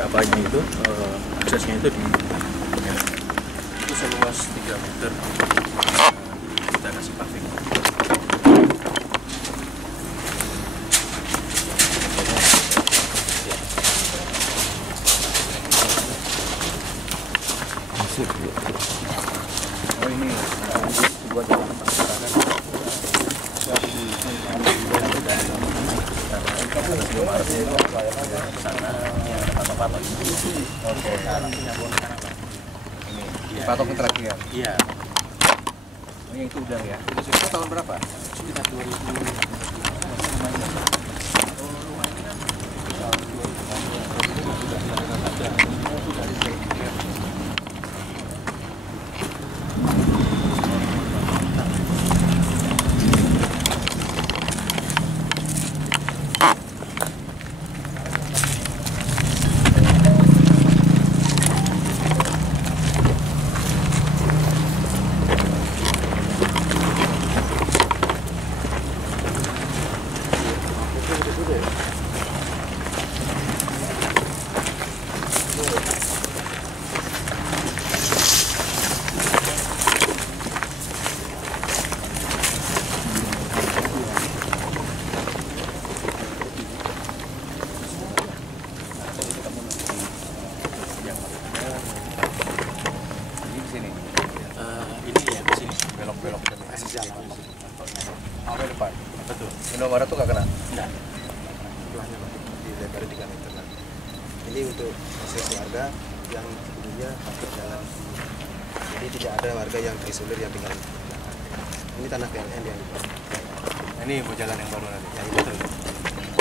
apanya itu aksesnya itu di ya, itu seluas 3 meter kita kasih paving. Oh ini buat jalan patok yang terakhir. Iya. Oh, yang itu udah ya. Itu sudah tahun berapa? Sekitar 2000. Sampai depan. Betul. Indomaret tuh nggak kena? Enggak. Dilebar 3 meter lah. Ini untuk akses warga yang dulunya pakai jalan. Jadi tidak ada warga yang terisolir yang tinggal. Ini tanah PLN yang dibuat. Ini mau jalan yang baru nanti. Ya, Betul.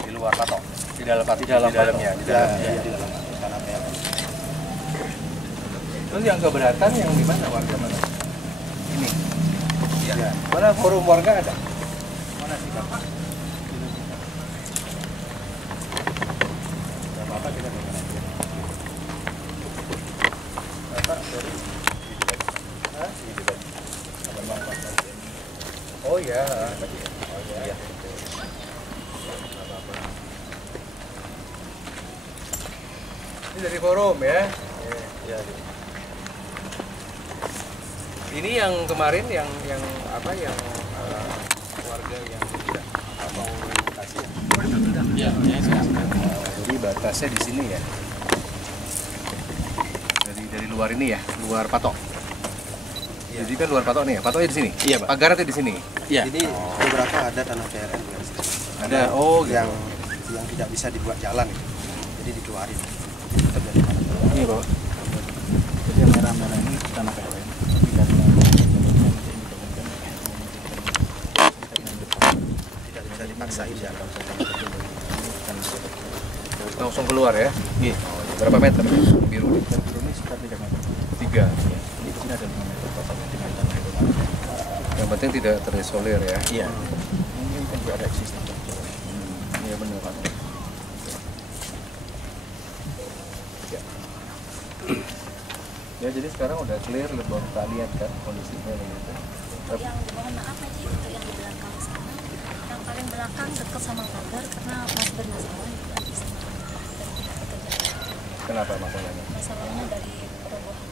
di luar patok. Di dalam patok. Di dalamnya. Di dalamnya. Di dalam tanah PLN. Terus yang keberatan yang di mana warga mana? Ini. Iya. Ya. Mana forum warga ada? Mana sih Bapak? Tidak apa-apa kita dengar aja. Bapak dari Hah? Oh ya. Oh ya. Ini dari forum ya. ya. Ini yang kemarin yang apa yang warga yang tidak mau kasih. Ya, Jadi batasnya di sini ya. Dari luar ini ya, luar patok. Ya. Jadi kan luar patok nih ya, patoknya di sini. Iya, Pak. Pagarnya di sini. Iya. Jadi beberapa ada tanah PLN yang Ada. Oh, gitu. yang tidak bisa dibuat jalan itu. Jadi dikeluarin. Ini Pak. Jadi yang merah-merah ini tanah PLN. Tapi karena Tidak bisa dipaksain jalan. Langsung keluar ya. Iya. Berapa meter? Biru nih. Biru ini sekitar 3 meter. 3. Ya. Jadi di sini ada 5 meter totalnya dengan tanah itu. Yang penting tidak terisolir ya. Iya. Ini kan juga ada existing. Iya benar Pak. Ya jadi sekarang udah clear, baru kita lihat kan kondisinya begitu. Yang mohon maaf aja untuk yang di belakang sana, yang paling belakang dekat sama pagar karena masih bermasalah itu aja sama dari pihak pekerjaan. Kenapa masalahnya? Masalahnya dari perubahan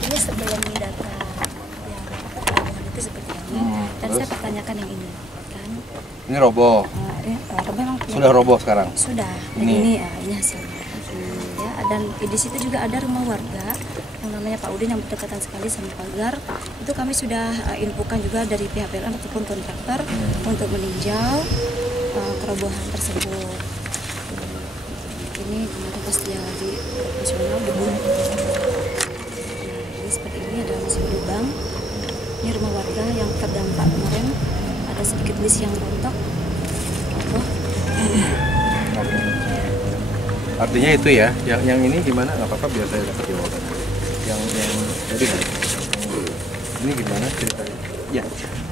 ini sebelum data yang perubahan itu seperti ini, dan terus? saya pertanyakan yang ini kan. Ini roboh. Memang Sudah roboh sekarang. sudah. Dan Ini? ini hasilnya. Ya, dan di situ juga ada rumah warga yang namanya Pak Udin yang berdekatan sekali sama pagar. Itu kami sudah infokan juga dari pihak PLN ataupun kontraktor untuk meninjau kerobohan tersebut. Ini kemarin pas dia lagi operasional debu. Nah, jadi seperti ini ada masih lubang. Ini rumah warga yang terdampak kemarin, ada sedikit list yang rontok. Roboh. Artinya itu ya, yang ini gimana? Nggak apa-apa biar saya dapat jawaban. Yang tadi ini gimana ceritanya? Ya,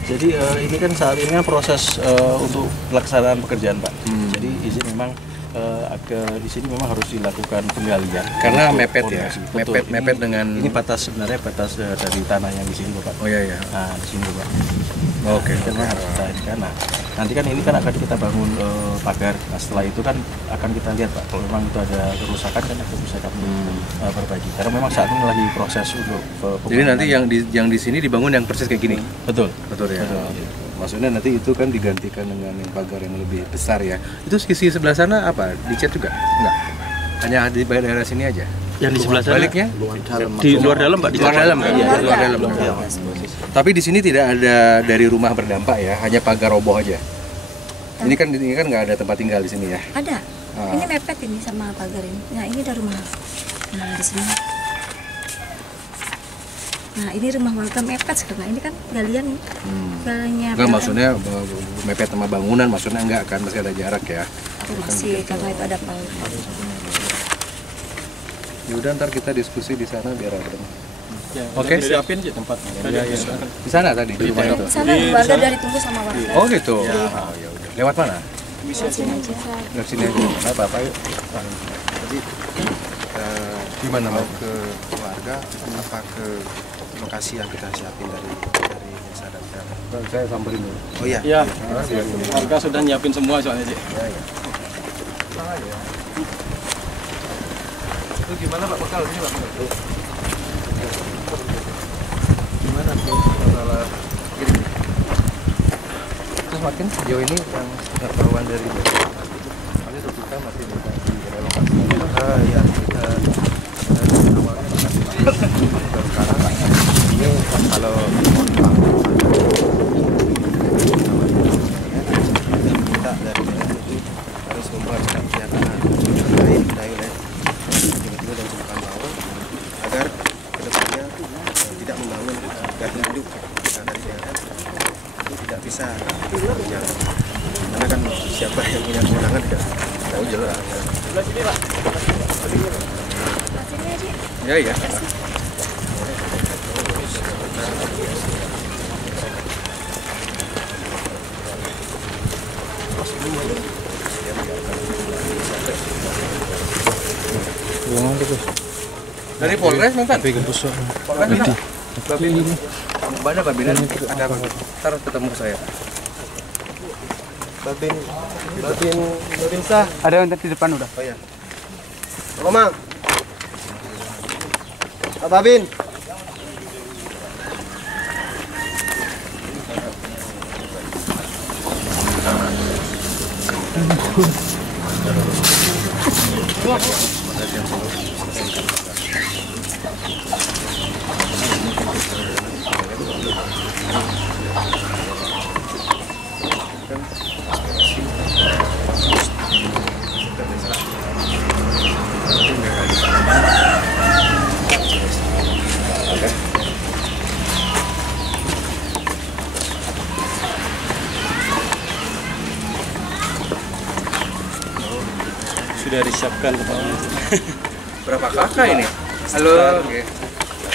jadi ini kan saat ini kan proses untuk pelaksanaan pekerjaan Pak. Jadi izin memang di sini memang harus dilakukan penggalian. Karena mepet ya, Betul. mepet dengan Ini batas sebenarnya batas dari tanah yang di sini Bapak. Oh iya. Nah di sini Bapak. Oke. Kan harus kita ini kan. Nah, nanti kan ini kan akan kita bangun pagar. Nah setelah itu kan akan kita lihat Pak. Kalau memang itu ada kerusakan kan itu bisa kami perbaiki. Karena memang saat ini lagi proses untuk Jadi nanti yang di sini dibangun yang persis kayak gini. betul. Betul ya. Betul. Maksudnya nanti itu kan digantikan dengan yang pagar yang lebih besar ya. Itu sisi sebelah sana apa? Dicat juga? Enggak. Hanya di daerah sini aja. Yang di sebelah sana Baliknya di luar dalam Pak. di luar dalam kan? Luar Di luar dalam. dalam. Tapi di sini tidak ada dari rumah berdampak ya, hanya pagar roboh aja. Ini kan nggak ada tempat tinggal di sini ya. Ada. Ah. Ini mepet ini sama pagar ini. Nah, ini ada rumah. Nah, di sini. Nah, ini rumah warga mepet sekarang. Nah, ini kan galian nih. Galiannya. Enggak maksudnya mepet sama bangunan, maksudnya enggak kan masih ada jarak ya. Masih karena itu ada paut. Yaudah ntar kita diskusi di sana biar ada. Oke, siapin aja tempatnya. Di sana tadi di rumah itu. Di sana warga dari tunggu sama warga. Oh gitu. Oh, ya udah. Lewat mana? Di sini aja. Lewat sini aja. Nggak apa-apa yuk. Jadi Gimana mau mau? ke warga apa ke lokasi yang kita siapin dari desa dan daerah. Saya samperin dulu. Oh iya. Iya, warga sudah nyiapin semua soalnya sih. Itu gimana Pak Bekal ini Pak? Gimana tuh masalah ini? Terus makin sejauh ini yang pengetahuan dari kami kita masih bisa direlokasi. Iya kita awalnya sekarang ini kalau mau dibangun kita dari daerah itu harus membuat surat pernyataan terkait wilayah tiba-tiba dan bukan mau agar kedepannya tidak membangun gardu induk kita dari daerah itu tidak bisa berjalan karena kan siapa yang punya kewenangan tidak tahu jelas. Ya ya. Dari Polres Mentan? Polres Mentan? Babin ini. Mana Babinan? Ada apa? Ntar ketemu saya. Babin Nurisa. Ada yang di depan udah. Oh ya. Komang. Pak Babin. Sudah disiapkan kepalanya. Berapa kakak ini? Halo.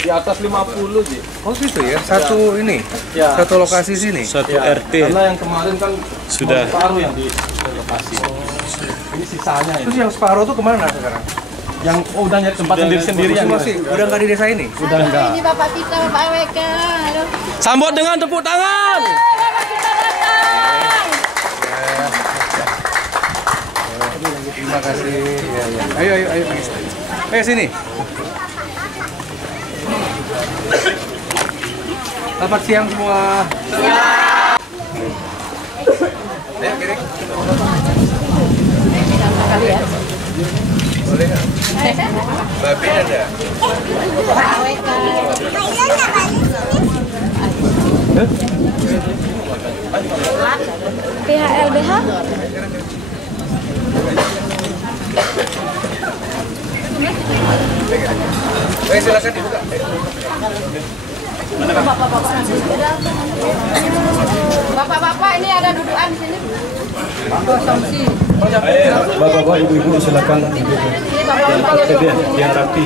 Di atas 50 sih. Oh gitu ya, satu ini, Ya. satu lokasi sini. Satu Ya, RT. karena yang kemarin kan Sudah. separuh yang di lokasi. Ini sisanya Terus ini. yang separuh tuh kemana sekarang? Yang udah nyari tempat sendiri yang Masih udah nggak di desa ini? udah enggak. Ini Bapak kita, Bapak AWK. Halo. Sambut dengan tepuk tangan. Bapak kita datang. Terima kasih. Ya, ya. Ayo. Ayo sini. Selamat siang semua. Ayo kiri. Boleh nggak? Babi ada. AWK. PHLBH Ayo silakan dibuka. Bapak-bapak ini ada dudukan di sini. Konsumsi. Bapak-bapak, ibu-ibu silakan duduk. Ini bapak-bapak. Biar rapi.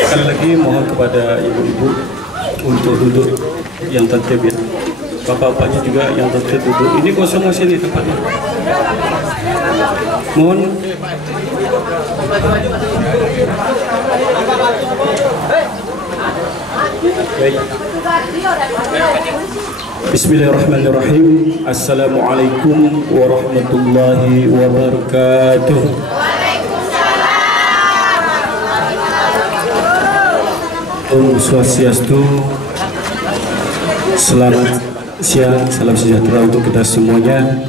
Sekali lagi mohon kepada ibu-ibu untuk duduk yang tertib ya. Bapak-bapaknya juga yang tertib duduk. Ini kosong masih ini tempatnya. Mohon. Baik. Bismillahirrahmanirrahim. Assalamualaikum warahmatullahi wabarakatuh. Om Swastiastu. Selamat siang, salam sejahtera untuk kita semuanya.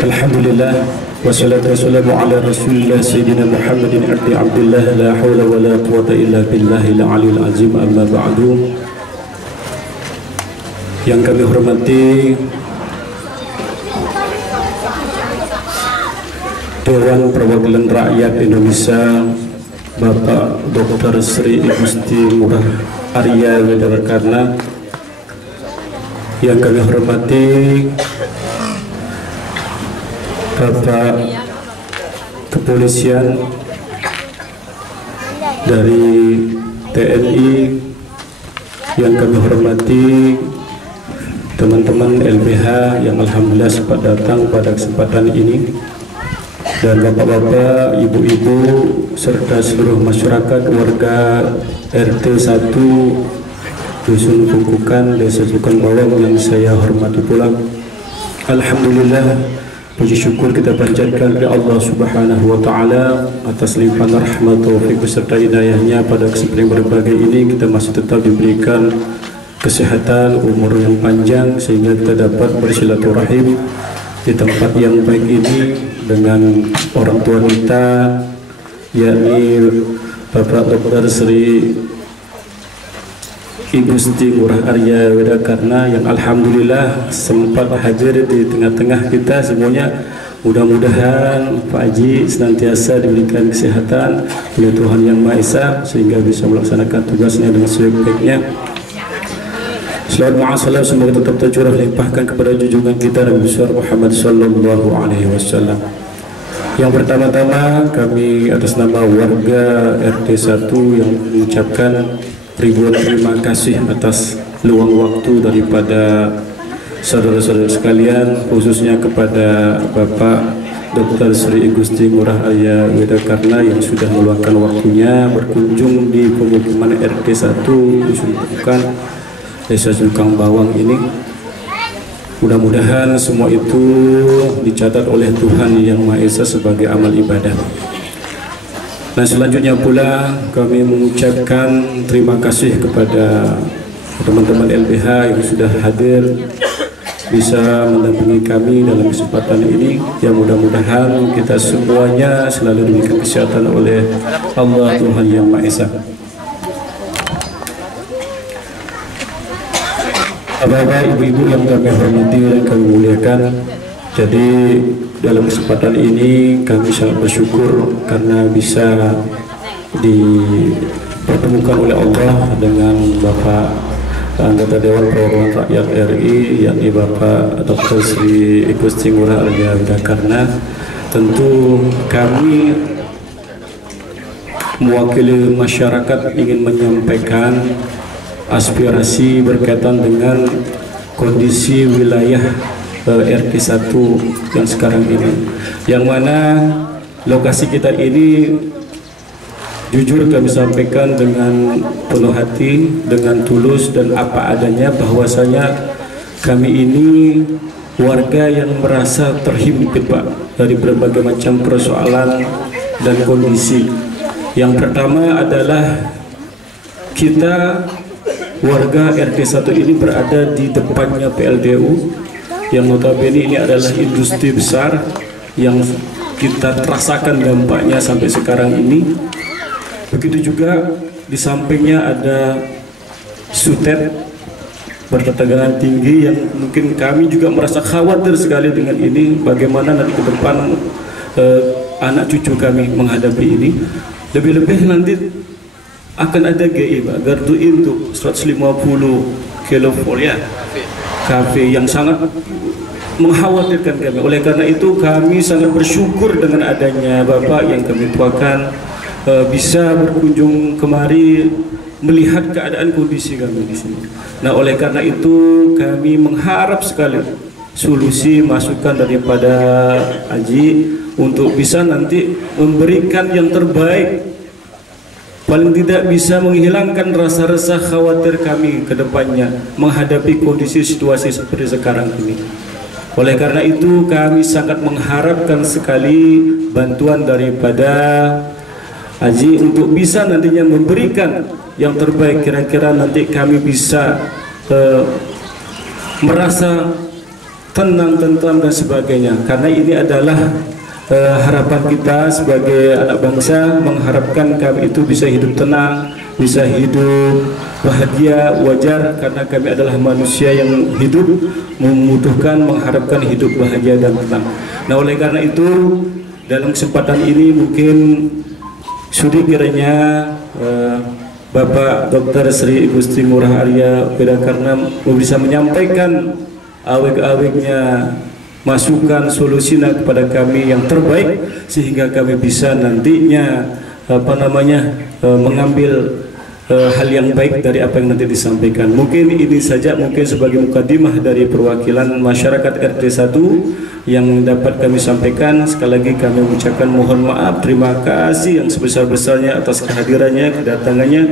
Alhamdulillah, wassalatu wassalamu ala Rasulillah Sayyidina Muhammadin abdi Abdullah, la hawla wa la quwata illa billahil aliyil azim, amma ba'du. Yang kami hormati Dewan Perwakilan Rakyat Indonesia, Bapak Dr. Sri Igusti Ngurah Arya Widakarna. Yang kami hormati Bapak Kepolisian dari TNI, yang kami hormati teman-teman LBH yang alhamdulillah sempat datang pada kesempatan ini, dan bapak-bapak, ibu-ibu, serta seluruh masyarakat warga RT 1 Dusun Pungkukan, Desa Sukang Bawang yang saya hormati pula. Alhamdulillah, puji syukur kita panjatkan kepada Allah Subhanahu wa taala atas limpahan rahmat, taufik beserta hidayahnya. Pada kesempatan berbagai ini kita masih tetap diberikan kesehatan, umur yang panjang, sehingga kita dapat bersilaturahim di tempat yang baik ini dengan orang tua kita, yakni Bapak Dr. Sri Igusti Ngurah Arya Widakarna yang alhamdulillah sempat hadir di tengah-tengah kita semuanya. Mudah-mudahan Pak Haji senantiasa diberikan kesehatan oleh Tuhan Yang Maha Esa sehingga bisa melaksanakan tugasnya dengan sebaik-baiknya. Selawat ma'asalam semoga tetap tercurah limpahkan kepada junjungan kita Nabi besar Muhammad sallallahu alaihi wasallam. Yang pertama-tama kami atas nama warga RT 1 yang mengucapkan ribuan terima kasih atas luang waktu daripada saudara-saudara sekalian, khususnya kepada Bapak Dr. Sri Igusti Ngurah Arya Widakarna yang sudah meluangkan waktunya berkunjung di pemukiman RT 1 Dusun Pungkukan, Desa Sukang Bawang ini. Mudah-mudahan semua itu dicatat oleh Tuhan Yang Maha Esa sebagai amal ibadah. Nah, selanjutnya pula kami mengucapkan terima kasih kepada teman-teman LBH yang sudah hadir bisa mendampingi kami dalam kesempatan ini. Yang mudah-mudahan kita semuanya selalu diberikan kesehatan oleh Allah Tuhan Yang Maha Esa. Bapak-bapak, ibu-ibu yang kami hormati dan kami muliakan, jadi dalam kesempatan ini kami sangat bersyukur karena bisa dipertemukan oleh Allah dengan Bapak anggota Dewan Perwakilan Rakyat RI, yakni Bapak Dr. Sri Igusti Ngurah Arya Widakarna. Tentu kami mewakili masyarakat ingin menyampaikan aspirasi berkaitan dengan kondisi wilayah RT 1 yang sekarang ini, yang mana lokasi kita ini jujur kami sampaikan dengan penuh hati, dengan tulus dan apa adanya, bahwasanya kami ini warga yang merasa terhimpit Pak dari berbagai macam persoalan dan kondisi. Yang pertama adalah kita warga RT 1 ini berada di depannya PLDU yang notabene ini adalah industri besar yang kita rasakan dampaknya sampai sekarang ini. Begitu juga di sampingnya ada Sutet berketegangan tinggi yang mungkin kami juga merasa khawatir sekali dengan ini, bagaimana nanti ke depan anak cucu kami menghadapi ini. Lebih-lebih nanti akan ada GI Pak, Gardu Induk 150 kV ya, kafe yang sangat mengkhawatirkan kami. Oleh karena itu kami sangat bersyukur dengan adanya Bapak yang kami tuakan bisa berkunjung kemari melihat keadaan kondisi kami di sini. Nah, oleh karena itu kami mengharap sekali solusi masukan daripada Haji untuk bisa nanti memberikan yang terbaik, paling tidak bisa menghilangkan rasa resah khawatir kami ke depannya menghadapi kondisi situasi seperti sekarang ini. Oleh karena itu kami sangat mengharapkan sekali bantuan daripada Haji untuk bisa nantinya memberikan yang terbaik. Kira-kira nanti kami bisa merasa tenang, tentram dan sebagainya, karena ini adalah harapan kita sebagai anak bangsa, mengharapkan kami itu bisa hidup tenang, bisa hidup bahagia. Wajar karena kami adalah manusia yang hidup membutuhkan, mengharapkan hidup bahagia dan tenang. Nah, oleh karena itu dalam kesempatan ini mungkin sudi kiranya Bapak Dr. Sri Gusti Ngurah Arya Widakarna bisa menyampaikan awik-awiknya masukan solusinya kepada kami yang terbaik, sehingga kami bisa nantinya mengambil hal yang baik dari apa yang nanti disampaikan. Mungkin ini saja, mungkin sebagai mukadimah dari perwakilan masyarakat RT 1 yang dapat kami sampaikan. Sekali lagi kami mengucapkan mohon maaf, terima kasih yang sebesar-besarnya atas kehadirannya, kedatangannya,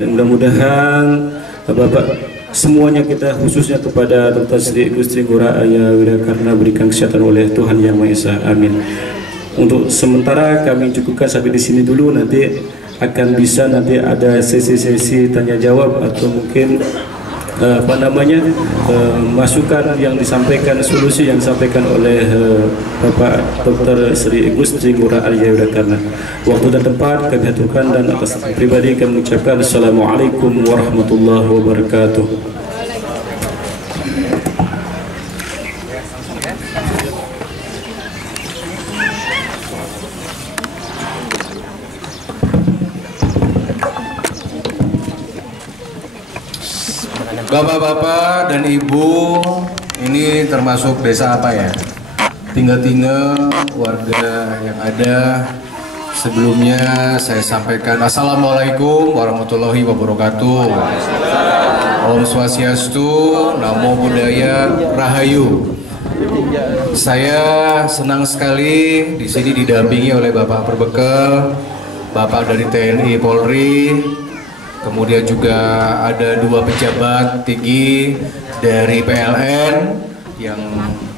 dan mudah-mudahan Bapak semuanya kita, khususnya kepada Dr. Sri Gusti Ngurah Arya Widakarna, berikan kesehatan oleh Tuhan Yang Maha Esa. Amin. Untuk sementara kami cukupkan sampai di sini dulu. Nanti akan bisa nanti ada sesi-sesi tanya jawab atau mungkin masukan yang disampaikan, solusi yang disampaikan oleh Bapak Dr. Sri Gusti Ngurah Arya Widakarna. Waktu dan tempat kami aturkan, dan atas pribadi kami mengucapkan Assalamualaikum warahmatullahi wabarakatuh. Bapak-bapak dan ibu, ini termasuk desa apa ya? Tinggal-tinggal warga yang ada. Sebelumnya saya sampaikan Assalamualaikum warahmatullahi wabarakatuh. Om Swastiastu, Namo Buddhaya, Rahayu. Saya senang sekali di sini didampingi oleh Bapak Perbekal, Bapak dari TNI Polri. Kemudian juga ada 2 pejabat tinggi dari PLN yang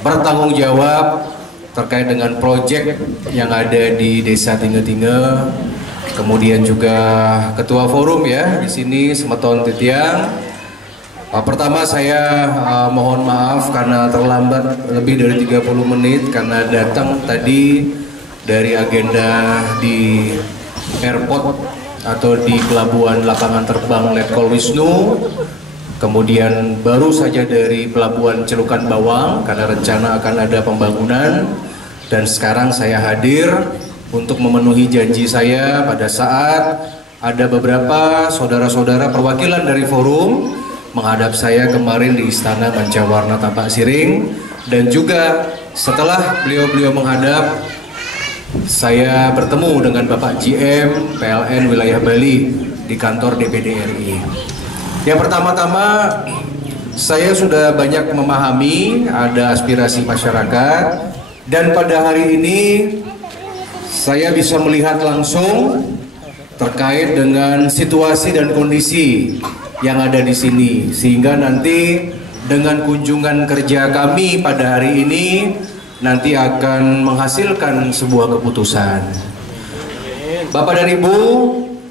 bertanggung jawab terkait dengan proyek yang ada di Desa Tinggal-Tinggal. Kemudian juga Ketua Forum ya di sini, Semeton Titiang. Pertama saya mohon maaf karena terlambat lebih dari 30 menit karena datang tadi dari agenda di airport atau di pelabuhan lapangan terbang Letkol Wisnu, kemudian baru saja dari pelabuhan Celukan Bawang karena rencana akan ada pembangunan, dan sekarang saya hadir untuk memenuhi janji saya pada saat ada beberapa saudara-saudara perwakilan dari forum menghadap saya kemarin di Istana Mancawarna Tampak Siring, dan juga setelah beliau-beliau menghadap, saya bertemu dengan Bapak GM PLN Wilayah Bali di kantor DPD RI. Yang pertama-tama, saya sudah banyak memahami ada aspirasi masyarakat, dan pada hari ini saya bisa melihat langsung terkait dengan situasi dan kondisi yang ada di sini, sehingga nanti dengan kunjungan kerja kami pada hari ini nanti akan menghasilkan sebuah keputusan. Bapak dan Ibu,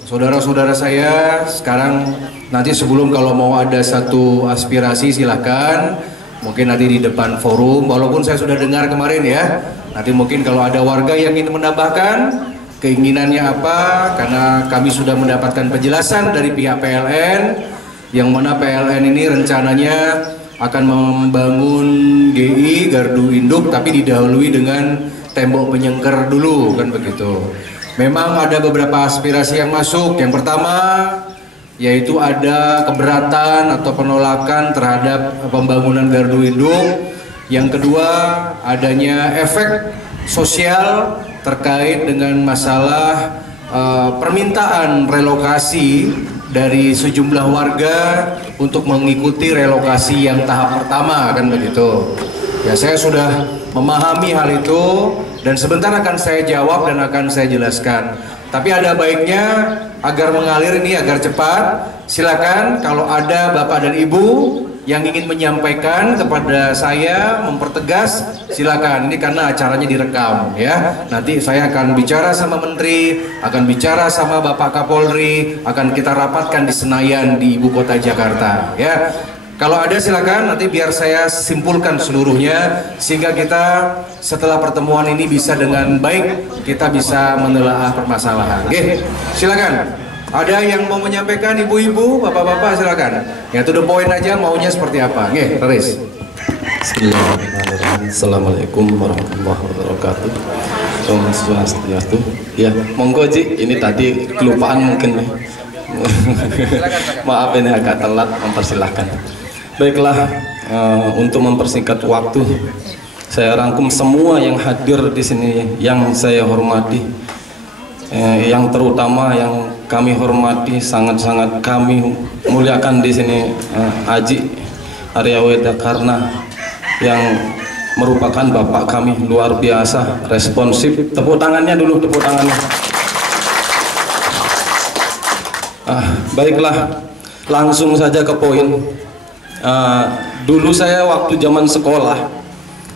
saudara-saudara saya, sekarang nanti sebelum kalau mau ada satu aspirasi silakan, mungkin nanti di depan forum, walaupun saya sudah dengar kemarin ya, nanti mungkin kalau ada warga yang ingin menambahkan keinginannya apa, karena kami sudah mendapatkan penjelasan dari pihak PLN, yang mana PLN ini rencananya akan membangun GI gardu induk tapi didahului dengan tembok penyengker dulu, kan begitu. Memang ada beberapa aspirasi yang masuk. Yang pertama yaitu ada keberatan atau penolakan terhadap pembangunan gardu induk Yang kedua, adanya efek sosial terkait dengan masalah permintaan relokasi dari sejumlah warga untuk mengikuti relokasi yang tahap pertama, kan begitu. Ya, saya sudah memahami hal itu dan sebentar akan saya jawab dan akan saya jelaskan. Tapi ada baiknya agar mengalir ini agar cepat. Silakan kalau ada Bapak dan Ibu yang ingin menyampaikan kepada saya, mempertegas, silakan. Ini karena acaranya direkam ya. Nanti saya akan bicara sama Menteri, akan bicara sama Bapak Kapolri, akan kita rapatkan di Senayan di ibu kota Jakarta ya. Kalau ada silakan, nanti biar saya simpulkan seluruhnya sehingga kita setelah pertemuan ini bisa dengan baik kita bisa menelaah permasalahan. Oke, silakan. Ada yang mau menyampaikan, ibu-ibu, bapak-bapak, silakan. Ya, to the point aja, maunya seperti apa? Oke, Riz. Bismillahirrahmanirrahim. Assalamualaikum warahmatullahi wabarakatuh. Om Swastiastu. Ya, monggo Ji, ini tadi kelupaan mungkin. Maaf ini agak telat, mempersilahkan. Baiklah, untuk mempersingkat waktu, saya rangkum semua yang hadir di sini yang saya hormati. Yang terutama yang kami hormati, sangat-sangat kami muliakan di sini, Aji Aryaweda Karna yang merupakan bapak kami luar biasa, responsif. Tepuk tangannya dulu, tepuk tangannya. Baiklah, langsung saja ke poin. Dulu saya waktu zaman sekolah,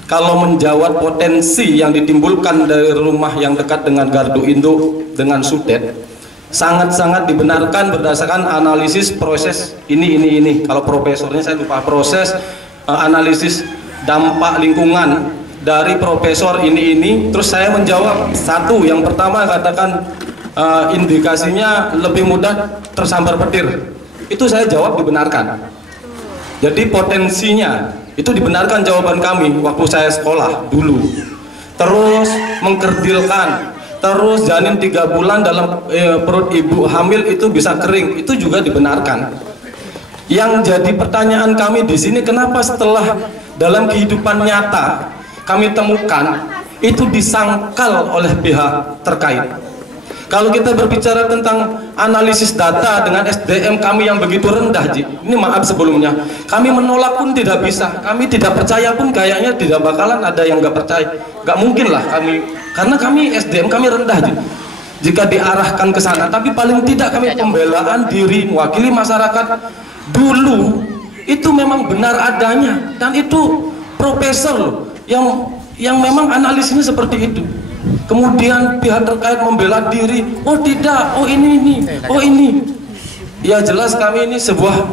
kalau menjawab potensi yang ditimbulkan dari rumah yang dekat dengan gardu induk dengan sudet, sangat-sangat dibenarkan berdasarkan analisis proses ini. Kalau profesornya saya lupa, proses analisis dampak lingkungan dari profesor ini. Terus saya menjawab satu, yang pertama katakan indikasinya lebih mudah tersambar petir. Itu saya jawab dibenarkan. Jadi potensinya itu dibenarkan jawaban kami waktu saya sekolah dulu. Terus mengkerdilkan, terus janin 3 bulan dalam perut ibu hamil itu bisa kering, itu juga dibenarkan. Yang jadi pertanyaan kami di sini, kenapa setelah dalam kehidupan nyata kami temukan itu disangkal oleh pihak terkait? Kalau kita berbicara tentang analisis data dengan SDM kami yang begitu rendah, Ji, ini maaf sebelumnya, kami menolak pun tidak bisa, kami tidak percaya pun kayaknya tidak bakalan ada yang nggak percaya, nggak mungkin lah kami, karena kami SDM kami rendah, Ji. Jika diarahkan ke sana, tapi paling tidak kami pembelaan diri, mewakili masyarakat dulu itu memang benar adanya, dan itu profesor yang memang analisisnya seperti itu. Kemudian pihak terkait membela diri, oh tidak, oh ini, oh ini. Ya jelas kami ini sebuah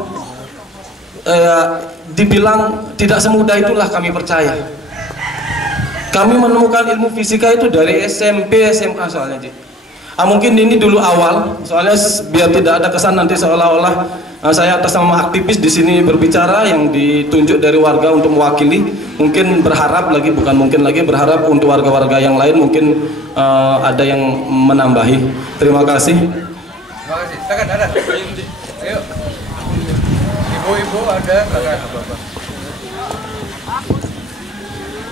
dibilang tidak semudah itulah kami percaya. Kami menemukan ilmu fisika itu dari SMP, SMA soalnya, Ji. Mungkin ini dulu awal, soalnya biar tidak ada kesan nanti seolah-olah saya atas nama aktivis di sini berbicara yang ditunjuk dari warga untuk mewakili. Mungkin berharap lagi, bukan mungkin lagi, berharap untuk warga-warga yang lain mungkin ada yang menambahi. Terima kasih. Terima kasih. Silakan, ada. Ayo. Ibu-ibu ada, silakan.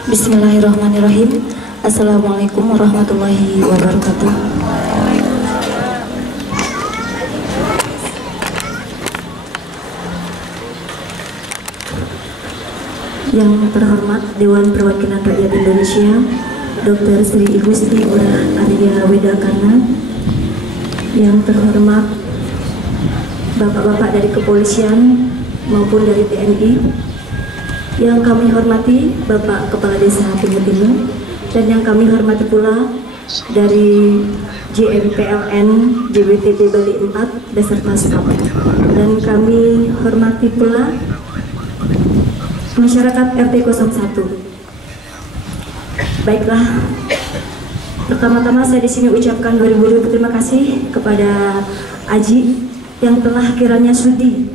Bismillahirrahmanirrahim. Assalamualaikum warahmatullahi wabarakatuh. Yang terhormat Dewan Perwakilan Rakyat Indonesia, Dr. Sri Igusti Ngurah Aryaweda Karna, yang terhormat Bapak-bapak dari kepolisian maupun dari TNI, yang kami hormati Bapak Kepala Desa Timur, dan yang kami hormati pula dari JMPLN JBTT Bali 4 beserta staf, dan kami hormati pula masyarakat RT 01. Baiklah, pertama-tama saya di sini ucapkan beribu-ribu terima kasih kepada Aji yang telah kiranya sudi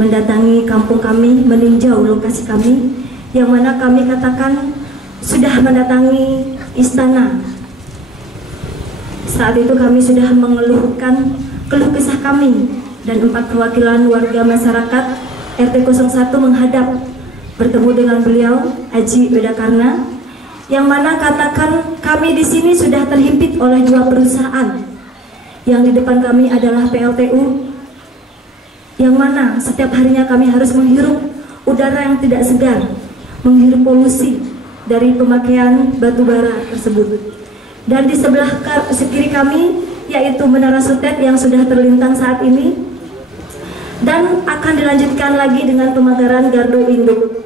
mendatangi kampung kami, meninjau lokasi kami, yang mana kami katakan sudah mendatangi istana. Saat itu kami sudah mengeluhkan keluh kesah kami, dan 4 perwakilan warga masyarakat RT 01 menghadap bertemu dengan beliau, Haji Wedakarna, yang mana katakan kami di sini sudah terhimpit oleh 2 perusahaan. Yang di depan kami adalah PLTU, yang mana setiap harinya kami harus menghirup udara yang tidak segar, menghirup polusi dari pemakaian batubara tersebut. Dan di sebelah kiri kami yaitu Menara Sutet yang sudah terlintang saat ini, dan akan dilanjutkan lagi dengan pemagaran gardu induk.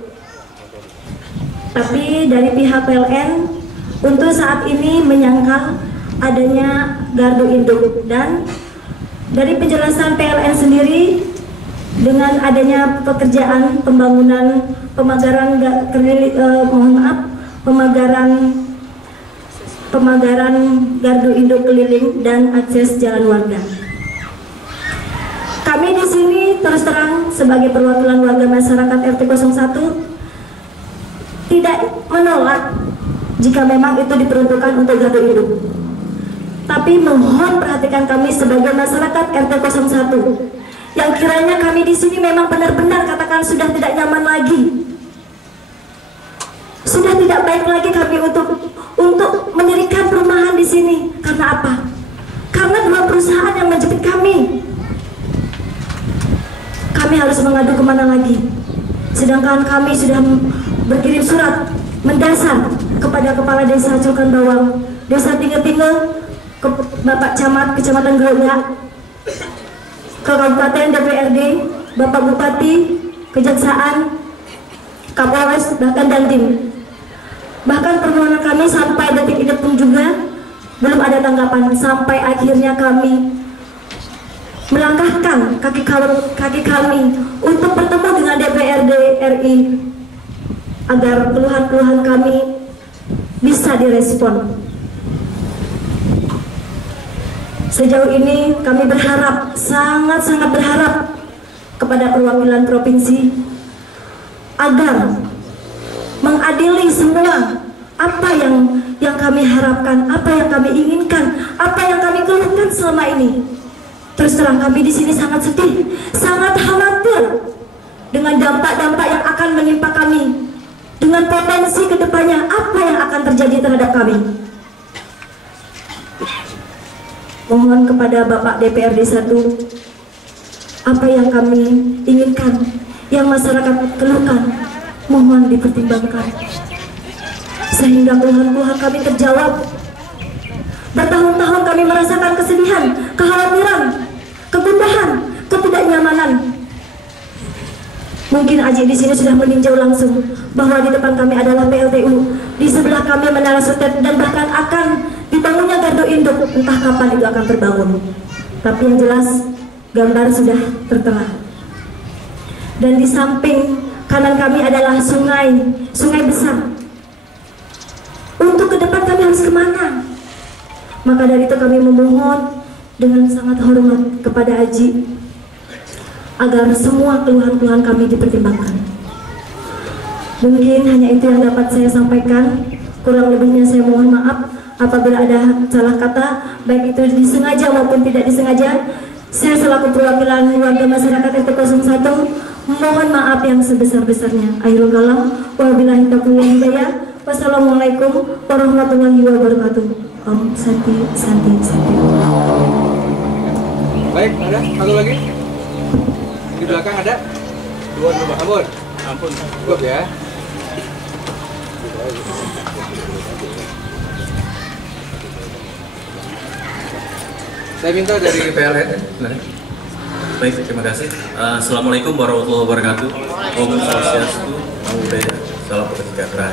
Tapi dari pihak PLN untuk saat ini menyangkal adanya gardu induk, dan dari penjelasan PLN sendiri dengan adanya pekerjaan pembangunan pemagaran pemagaran gardu induk keliling dan akses jalan warga. Kami di sini terus terang sebagai perwakilan warga masyarakat RT 01 tidak menolak jika memang itu diperuntukkan untuk gardu induk. Tapi mohon perhatikan kami sebagai masyarakat RT 01 yang kiranya kami di sini memang benar-benar katakan sudah tidak nyaman lagi. Sudah tidak baik lagi kami untuk mendirikan perumahan di sini. Karena apa? Karena 2 perusahaan yang menjepit kami. Kami harus mengadu kemana lagi? Sedangkan kami sudah berkirim surat mendasar kepada Kepala Desa Culkan Bawang, Desa Tinggal, ke Bapak Camat Kecamatan Geroga, ke Kabupaten DPRD, Bapak Bupati, Kejaksaan, Kapolres, bahkan Dandim. Bahkan permohonan kami sampai detik ini pun juga belum ada tanggapan, sampai akhirnya kami melangkahkan kaki kami untuk bertemu dengan DPRD RI agar keluhan-keluhan kami bisa direspon. Sejauh ini kami berharap, sangat-sangat berharap kepada perwakilan provinsi agar mengadili semua apa yang kami harapkan, apa yang kami inginkan, apa yang kami keluhkan selama ini. Terus terang kami di sini sangat sedih, sangat khawatir dengan dampak-dampak yang akan menimpa kami, dengan potensi kedepannya apa yang akan terjadi terhadap kami. Mohon kepada Bapak DPRD 1, apa yang kami inginkan, yang masyarakat keluhkan, mohon dipertimbangkan sehingga keluhan-keluhan kami terjawab. Bertahun-tahun kami merasakan kesedihan, kekhawatiran, kegundahan, ketidaknyamanan. Mungkin Aji di sini sudah meninjau langsung bahwa di depan kami adalah PLTU, di sebelah kami Menara Sutet, dan bahkan akan dibangunnya gardu induk. Entah kapan itu akan terbangun. Tapi yang jelas gambar sudah tertera. Dan di samping kanan kami adalah sungai besar. Untuk ke depan kami harus kemana? Maka dari itu kami memohon dengan sangat hormat kepada Aji agar semua keluhan-keluhan kami dipertimbangkan. Mungkin hanya itu yang dapat saya sampaikan. Kurang lebihnya saya mohon maaf apabila ada salah kata, baik itu disengaja maupun tidak disengaja. Saya selaku perwakilan warga masyarakat RT 01 mohon maaf yang sebesar-besarnya. Akhirul kalam, wabillahi taufiq wal hidayah. Wassalamualaikum warahmatullahi wabarakatuh. Om Santi. Baik, ada satu lagi di belakang ada dua. Ampun cukup ya. Saya minta dari PLN. Baik, terima kasih. Assalamualaikum warahmatullahi wabarakatuh. Om Swastiastu, Namo Buddhaya, salam sejahtera.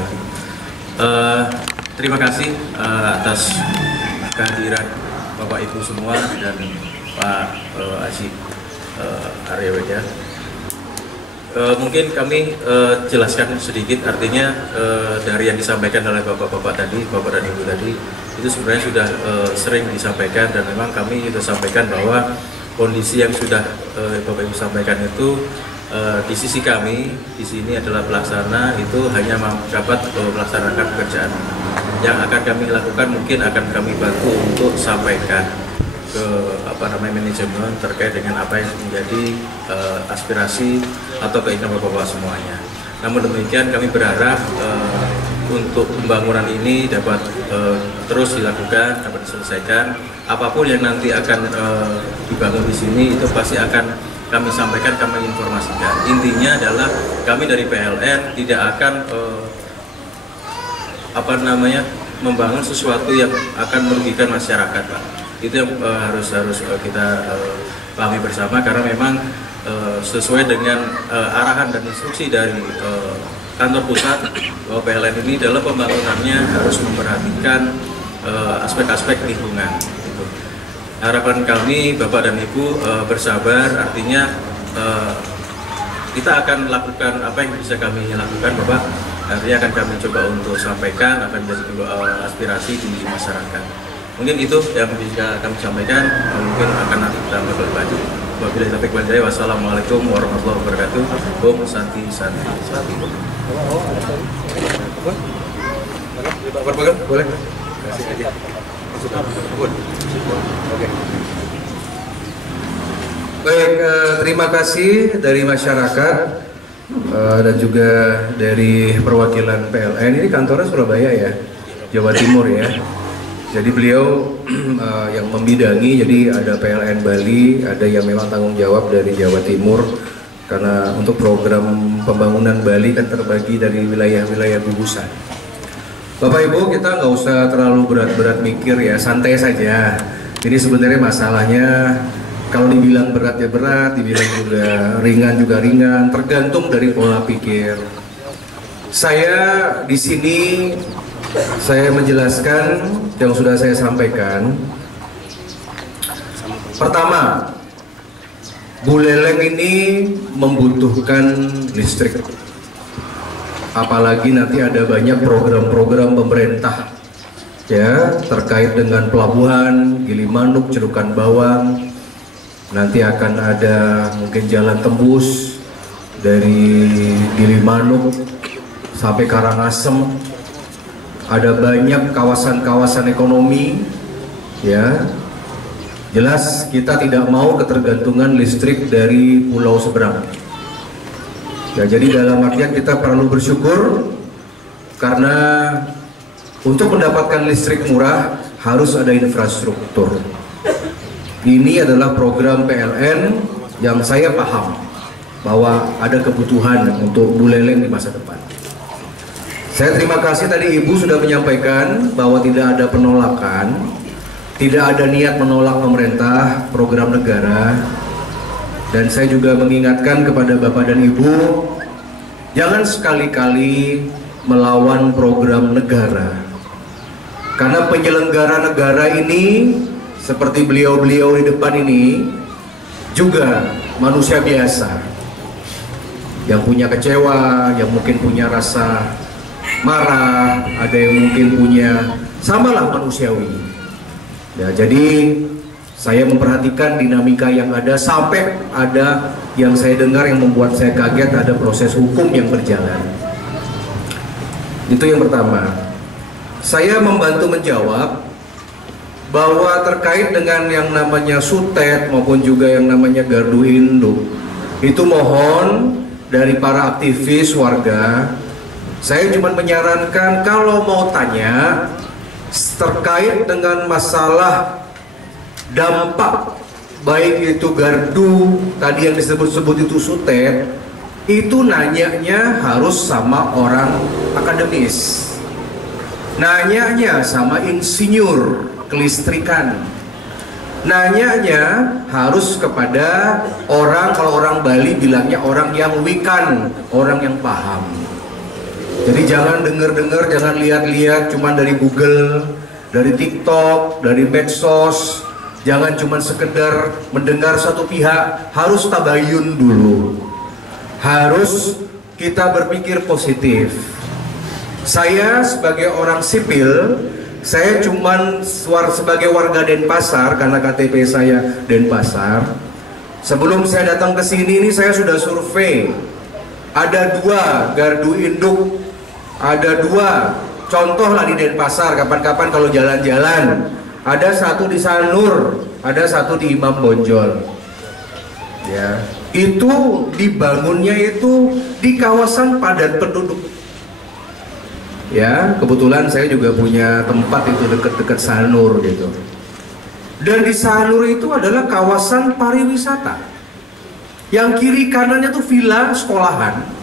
Terima kasih atas kehadiran Bapak Ibu semua dan Pak Haji Arya Weda. Mungkin kami jelaskan sedikit, artinya dari yang disampaikan oleh Bapak-Bapak tadi, Bapak dan Ibu tadi, itu sebenarnya sudah sering disampaikan, dan memang kami sudah sampaikan bahwa kondisi yang sudah Bapak Ibu sampaikan itu di sisi kami di sini adalah pelaksana itu hanya dapat melaksanakan pekerjaan. Yang akan kami lakukan mungkin akan kami bantu untuk sampaikan ke manajemen terkait dengan apa yang menjadi aspirasi atau keinginan Bapak-Bapak semuanya. Namun demikian kami berharap untuk pembangunan ini dapat terus dilakukan, dapat diselesaikan. Apapun yang nanti akan dibangun di sini itu pasti akan kami sampaikan, kami informasikan. Intinya adalah kami dari PLN tidak akan membangun sesuatu yang akan merugikan masyarakat, Pak. Itu yang harus kita pahami bersama, karena memang sesuai dengan arahan dan instruksi dari kantor pusat bahwa PLN ini dalam pembangunannya harus memperhatikan aspek-aspek lingkungan. Gitu. Harapan kami Bapak dan Ibu bersabar, artinya kita akan lakukan apa yang bisa kami lakukan, Bapak. Artinya akan kami coba untuk sampaikan apa yang menjadi aspirasi di masyarakat. Mungkin itu yang bisa kami sampaikan, mungkin akan nanti kita lebih lanjut. Wabillahi taufiq wal hidayah. Wassalamualaikum warahmatullahi wabarakatuh. Om Santi Santi Santi. Boleh. Oke. Baik, terima kasih dari masyarakat dan juga dari perwakilan PLN. Ini kantornya Surabaya ya, Jawa Timur ya. Jadi beliau yang membidangi, jadi ada PLN Bali, ada yang memang tanggung jawab dari Jawa Timur. Karena untuk program pembangunan Bali kan terbagi dari wilayah-wilayah gugusan. Bapak Ibu, kita nggak usah terlalu berat-berat mikir ya, santai saja. Jadi sebenarnya masalahnya kalau dibilang berat ya berat, dibilang juga ringan, tergantung dari pola pikir. Saya di sini saya menjelaskan yang sudah saya sampaikan. Pertama, Buleleng ini membutuhkan listrik. Apalagi nanti ada banyak program-program pemerintah ya terkait dengan pelabuhan Gilimanuk, Cerukan Bawang. Nanti akan ada mungkin jalan tembus dari Gilimanuk sampai Karangasem. Ada banyak kawasan-kawasan ekonomi ya. Jelas kita tidak mau ketergantungan listrik dari pulau seberang. Ya, jadi dalam artian kita perlu bersyukur karena untuk mendapatkan listrik murah harus ada infrastruktur. Ini adalah program PLN yang saya paham bahwa ada kebutuhan untuk Buleleng di masa depan. Saya terima kasih tadi Ibu sudah menyampaikan bahwa tidak ada penolakan, tidak ada niat menolak pemerintah, program negara. Dan saya juga mengingatkan kepada Bapak dan Ibu, jangan sekali-kali melawan program negara. Karena penyelenggara negara ini, seperti beliau-beliau di depan ini, juga manusia biasa. Yang punya kecewa, yang mungkin punya rasa marah, ada yang mungkin punya, samalah manusiawi. Ya, jadi saya memperhatikan dinamika yang ada, sampai ada yang saya dengar yang membuat saya kaget, ada proses hukum yang berjalan. Itu yang pertama. Saya membantu menjawab bahwa terkait dengan yang namanya Sutet maupun juga yang namanya Gardu Induk, itu mohon dari para aktivis warga, saya cuma menyarankan kalau mau tanya terkait dengan masalah dampak baik itu gardu tadi yang disebut-sebut itu Sutet, itu nanyanya harus sama orang akademis, nanyanya sama insinyur kelistrikan, nanyanya harus kepada orang, kalau orang Bali bilangnya orang yang wikan, orang yang paham. Jadi jangan dengar-dengar, jangan lihat-lihat cuma dari Google, dari TikTok, dari medsos. Jangan cuma sekedar mendengar satu pihak, harus tabayun dulu. Harus kita berpikir positif. Saya sebagai orang sipil, saya cuma sebagai warga Denpasar karena KTP saya Denpasar. Sebelum saya datang ke sini ini saya sudah survei. Ada 2 gardu induk, ada 2 contoh lah di Denpasar. Kapan-kapan kalau jalan-jalan, ada 1 di Sanur, ada 1 di Imam Bonjol. ya, itu dibangunnya itu di kawasan padat penduduk. Ya, kebetulan saya juga punya tempat itu dekat-dekat Sanur gitu. Dan di Sanur itu adalah kawasan pariwisata. Yang kiri kanannya tuh villa sekolahan.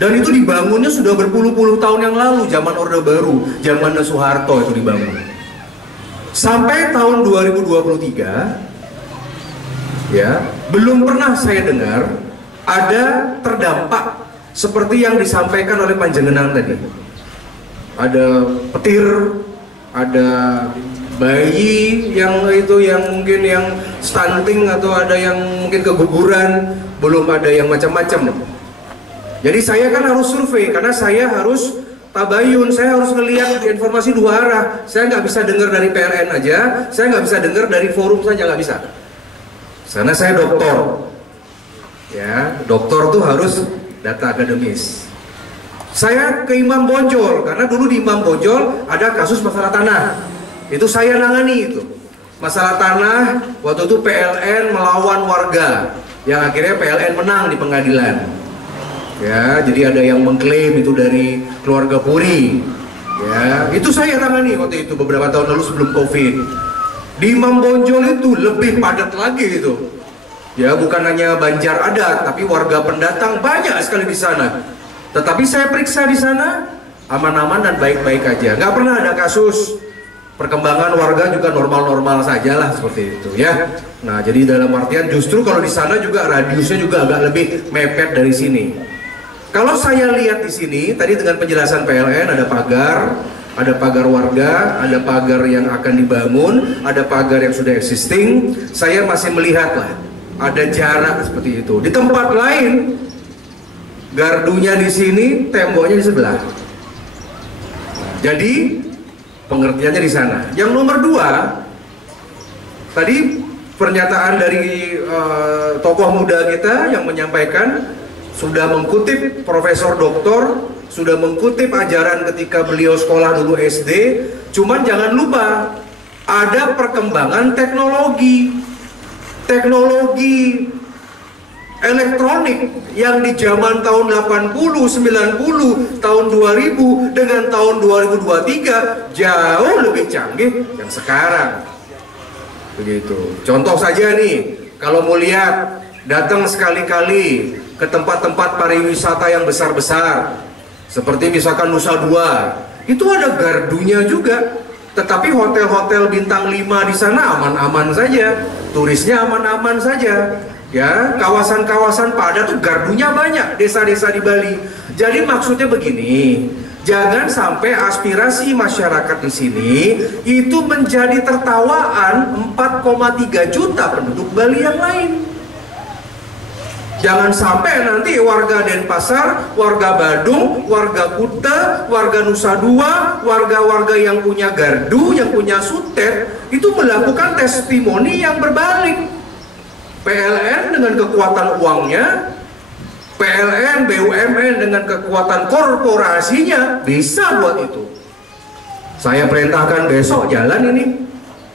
Dan itu dibangunnya sudah berpuluh-puluh tahun yang lalu, zaman Orde Baru, zaman Soeharto itu dibangun. Sampai tahun 2023, ya, belum pernah saya dengar ada terdampak seperti yang disampaikan oleh Panjenengan tadi. Ada petir, ada bayi yang mungkin yang stunting, atau ada yang mungkin keguguran, belum ada yang macam-macam. Jadi saya kan harus survei, karena saya harus tabayun, saya harus ngelihat informasi dua arah. Saya nggak bisa dengar dari PLN aja, saya nggak bisa dengar dari forum saja, nggak bisa. Karena saya doktor, ya, doktor tuh harus data akademis. Saya ke Imam Bonjol, karena dulu di Imam Bonjol ada kasus masalah tanah. Itu saya nangani itu. Masalah tanah, waktu itu PLN melawan warga, yang akhirnya PLN menang di pengadilan. Ya, jadi ada yang mengklaim itu dari keluarga Puri. Ya, itu saya tangani waktu itu beberapa tahun lalu sebelum Covid. Di Imam Bonjol itu lebih padat lagi itu. Ya, bukan hanya Banjar adat, tapi warga pendatang banyak sekali di sana. Tetapi saya periksa di sana aman-aman dan baik-baik aja. Nggak pernah ada kasus. Perkembangan warga juga normal-normal saja lah, seperti itu ya. Nah, jadi dalam artian justru kalau di sana juga radiusnya juga agak lebih mepet dari sini. Kalau saya lihat di sini tadi dengan penjelasan PLN, ada pagar warga, ada pagar yang akan dibangun, ada pagar yang sudah existing. Saya masih melihat lah, ada jarak seperti itu. Di tempat lain, gardunya di sini, temboknya di sebelah. Jadi pengertiannya di sana. Yang nomor dua, tadi pernyataan dari tokoh muda kita yang menyampaikan, sudah mengkutip Profesor Doktor, sudah mengkutip ajaran ketika beliau sekolah dulu SD. Cuman jangan lupa, ada perkembangan teknologi elektronik yang di zaman tahun 80, 90, tahun 2000 dengan tahun 2023 jauh lebih canggih yang sekarang. Begitu. Contoh saja nih, kalau mau lihat, datang sekali-kali ke tempat-tempat pariwisata yang besar-besar, seperti misalkan Nusa Dua, itu ada gardunya juga. Tetapi hotel-hotel bintang 5 di sana aman-aman saja, turisnya aman-aman saja. Ya, kawasan-kawasan padat tuh gardunya banyak, desa-desa di Bali. Jadi maksudnya begini, jangan sampai aspirasi masyarakat di sini itu menjadi tertawaan 4,3 juta penduduk Bali yang lain. Jangan sampai nanti warga Denpasar, warga Badung, warga Kuta, warga Nusa Dua, warga-warga yang punya gardu, yang punya sutet, itu melakukan testimoni yang berbalik. PLN dengan kekuatan uangnya, PLN, BUMN dengan kekuatan korporasinya bisa buat itu. Saya perintahkan besok jalan ini,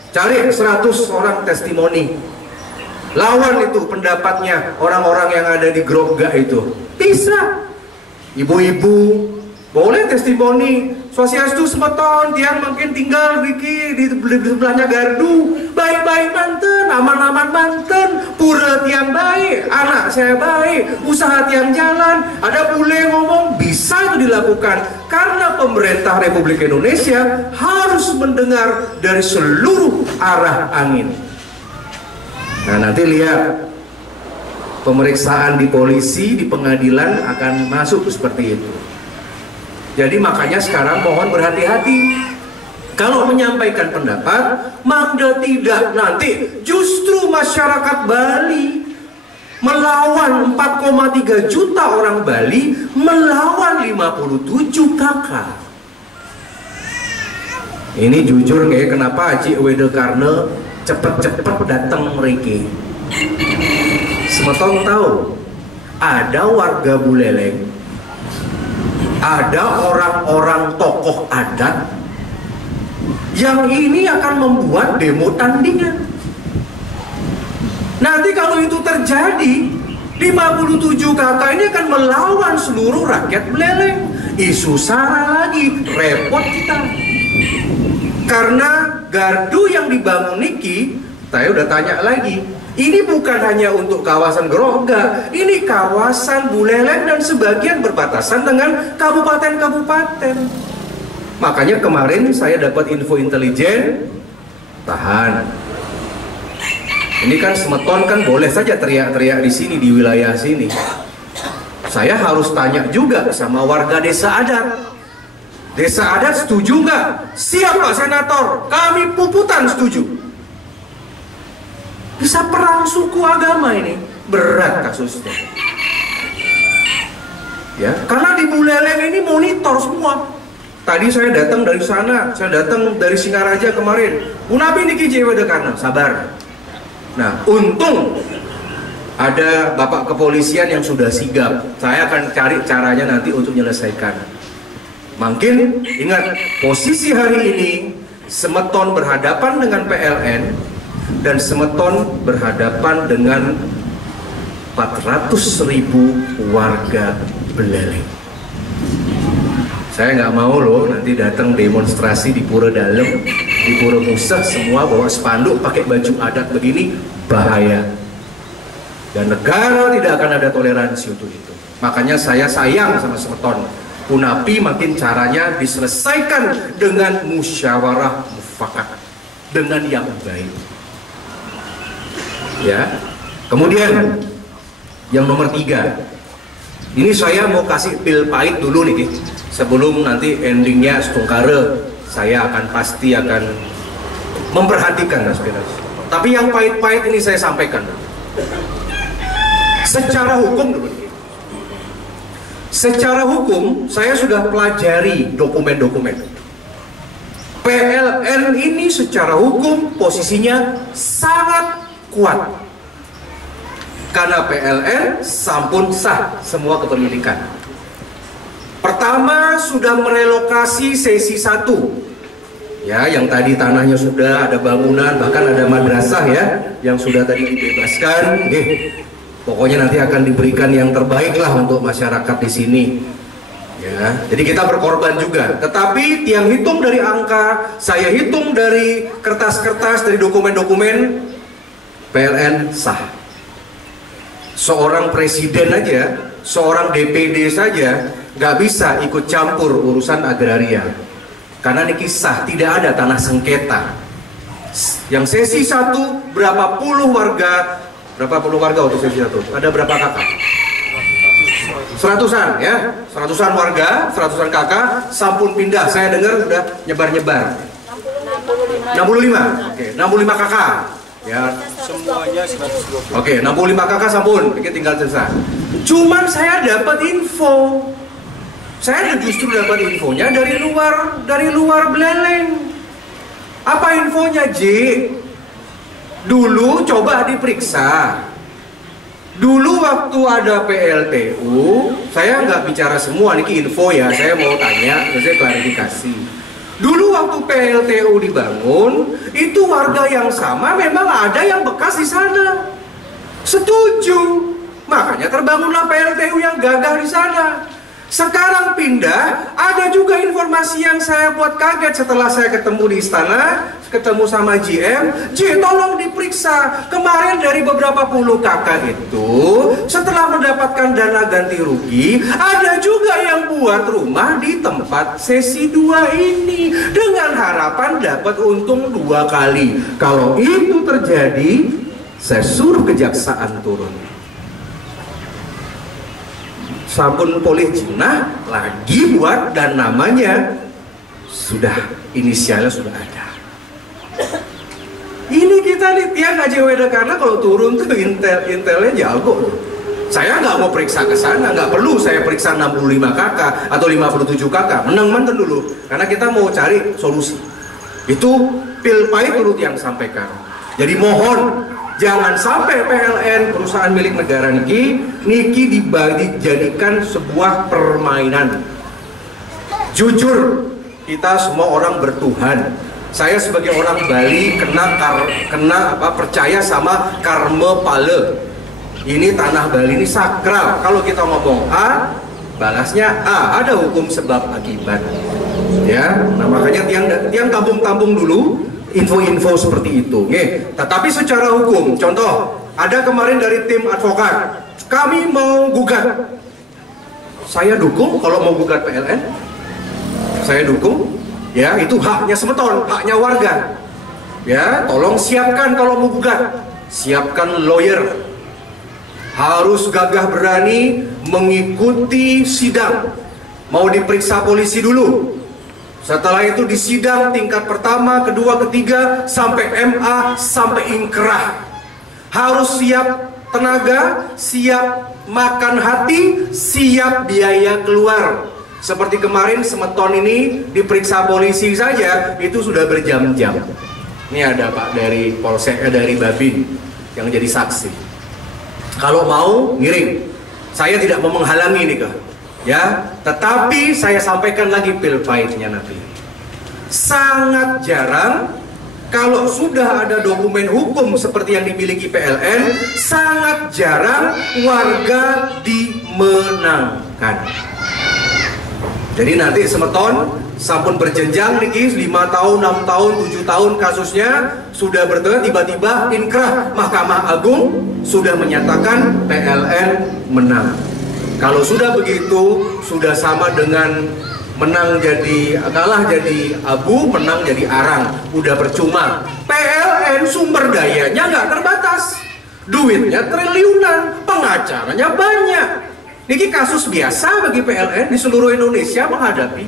cari 100 orang testimoni. Lawan itu pendapatnya orang-orang yang ada di Grogga itu. Bisa. Ibu-ibu boleh testimoni. Swastiastu semeton, tiang mungkin tinggal di sebelahnya gardu. Baik-baik manten, aman-aman manten, pura tiang baik, anak saya baik, usaha tiang jalan. Ada bule ngomong, bisa itu dilakukan. Karena pemerintah Republik Indonesia harus mendengar dari seluruh arah angin. Nah, nanti lihat pemeriksaan di polisi, di pengadilan akan masuk seperti itu. Jadi makanya sekarang mohon berhati-hati. Kalau menyampaikan pendapat, maka tidak nanti justru masyarakat Bali melawan 4,3 juta orang Bali, melawan 57 kakak. Ini jujur kayak kenapa Haji Wede Karne cepet-cepet datang mereka. Semetong tahu, ada warga Buleleng, ada orang-orang tokoh adat yang ini akan membuat demo tandingan. Nanti kalau itu terjadi, 57 kakak ini akan melawan seluruh rakyat Beleleng. Isu sara lagi, repot kita. Karena gardu yang dibangun Niki, saya udah tanya lagi, ini bukan hanya untuk kawasan Groga, ini kawasan Buleleng dan sebagian berbatasan dengan kabupaten-kabupaten. Makanya kemarin saya dapat info intelijen, tahan. Ini kan Semeton kan boleh saja teriak-teriak di sini, di wilayah sini. Saya harus tanya juga sama warga desa adat. Desa adat setuju nggak? Siap Pak Senator, kami Puputan setuju. Bisa perang suku agama ini, berat kasusnya. Ya, karena di Buleleng ini monitor semua. Tadi saya datang dari sana, saya datang dari Singaraja kemarin. Unapi niki Jewedekarna, sabar. Nah, untung ada Bapak Kepolisian yang sudah sigap. Saya akan cari caranya nanti untuk menyelesaikan. Makin ingat, posisi hari ini Semeton berhadapan dengan PLN dan Semeton berhadapan dengan 400.000 warga Beleleng. Saya nggak mau loh nanti datang demonstrasi di Pura Dalem, di Pura Pusat semua bawa spanduk pakai baju adat begini, bahaya. Dan negara tidak akan ada toleransi untuk itu. Makanya saya sayang sama Semeton. Unapi makin caranya diselesaikan dengan musyawarah mufakat, dengan yang baik. Ya. Kemudian yang nomor 3. Ini saya mau kasih pil pahit dulu nih, sebelum nanti endingnya setungkara. Saya pasti akan memperhatikan aspirasi. Tapi yang pahit-pahit ini saya sampaikan. Secara hukum dulu. Secara hukum saya sudah pelajari dokumen-dokumen. PLN ini secara hukum posisinya sangat kuat. Karena PLN sampun sah semua kepemilikan. Pertama sudah merelokasi sesi 1. Ya, yang tadi tanahnya sudah ada bangunan, bahkan ada madrasah ya, yang sudah tadi dibebaskan. Pokoknya nanti akan diberikan yang terbaik lah untuk masyarakat di sini. Ya, jadi kita berkorban juga. Tetapi tiang hitung dari angka, saya hitung dari kertas-kertas, dari dokumen-dokumen, PLN sah. Seorang presiden aja, seorang DPD saja nggak bisa ikut campur urusan agraria. Karena ini kisah, tidak ada tanah sengketa. Yang sesi 1 berapa puluh warga untuk sesi 1? Ada berapa kakak? 100-an ya, 100-an warga, 100-an kakak, sampun pindah. Saya dengar sudah nyebar-nyebar. 65. Oke, 65 kakak. Ya, semuanya 120. Oke, 65 kakak sampun, tinggal selesai. Cuman saya dapat info. Saya justru dapat infonya dari luar Beleleng. Apa infonya, J? Dulu coba diperiksa. Dulu waktu ada PLTU, saya nggak bicara semua, ini info ya, saya mau tanya, saya klarifikasi. Dulu waktu PLTU dibangun, itu warga yang sama memang ada yang bekas di sana. Setuju. Makanya terbangunlah PLTU yang gagah di sana. Sekarang pindah, ada juga informasi yang saya buat kaget setelah saya ketemu di istana, ketemu sama GM. Tolong diperiksa. Kemarin dari beberapa puluh kakak itu, setelah mendapatkan dana ganti rugi, ada juga yang buat rumah di tempat sesi 2 ini dengan harapan dapat untung 2 kali. Kalau itu terjadi, saya suruh kejaksaan turun. Sampun polih jinah lagi buat dan namanya sudah, inisialnya sudah ada. Ini kita nih tiang aja weda, karena kalau turun tuh intelnya jago. Saya nggak mau periksa ke sana, nggak perlu saya periksa 65 kakak atau 57 kakak, menang-menang dulu, karena kita mau cari solusi. Itu pil pahit dulu yang sampaikan. Jadi mohon jangan sampai PLN, perusahaan milik negara niki dijadikan sebuah permainan. Jujur, kita semua orang bertuhan. Saya sebagai orang Bali percaya sama karma pala. Ini tanah Bali ini sakral. Kalau kita ngomong A, balasnya A. Ada hukum sebab akibat. Ya, nah makanya tiang tampung-tampung dulu info-info seperti itu. Tetapi secara hukum, contoh, ada kemarin dari tim advokat, kami mau gugat. Saya dukung kalau mau gugat PLN. Saya dukung. Ya, itu haknya Semeton, haknya warga. Ya, tolong siapkan kalau mau gugat, siapkan lawyer. Harus gagah berani mengikuti sidang. Mau diperiksa polisi dulu. Setelah itu di sidang tingkat pertama, kedua, ketiga, sampai MA, sampai inkrah. Harus siap tenaga, siap makan hati, siap biaya keluar. Seperti kemarin Semeton ini diperiksa polisi saja itu sudah berjam-jam. Ini ada Pak dari Polsek, dari Babin yang jadi saksi. Kalau mau ngiring, saya tidak mau menghalangi nih kak. Ya, tetapi saya sampaikan lagi pil pahitnya nanti. Sangat jarang kalau sudah ada dokumen hukum seperti yang dimiliki PLN, sangat jarang warga dimenangkan. Jadi nanti Semeton sampun berjenjang niki 5 tahun, 6 tahun, 7 tahun kasusnya sudah bertemu tiba-tiba inkrah Mahkamah Agung sudah menyatakan PLN menang. Kalau sudah begitu sudah sama dengan menang jadi kalah jadi abu, menang jadi arang, udah percuma. PLN sumber dayanya nggak terbatas, duitnya triliunan, pengacaranya banyak. Niki kasus biasa bagi PLN di seluruh Indonesia menghadapi.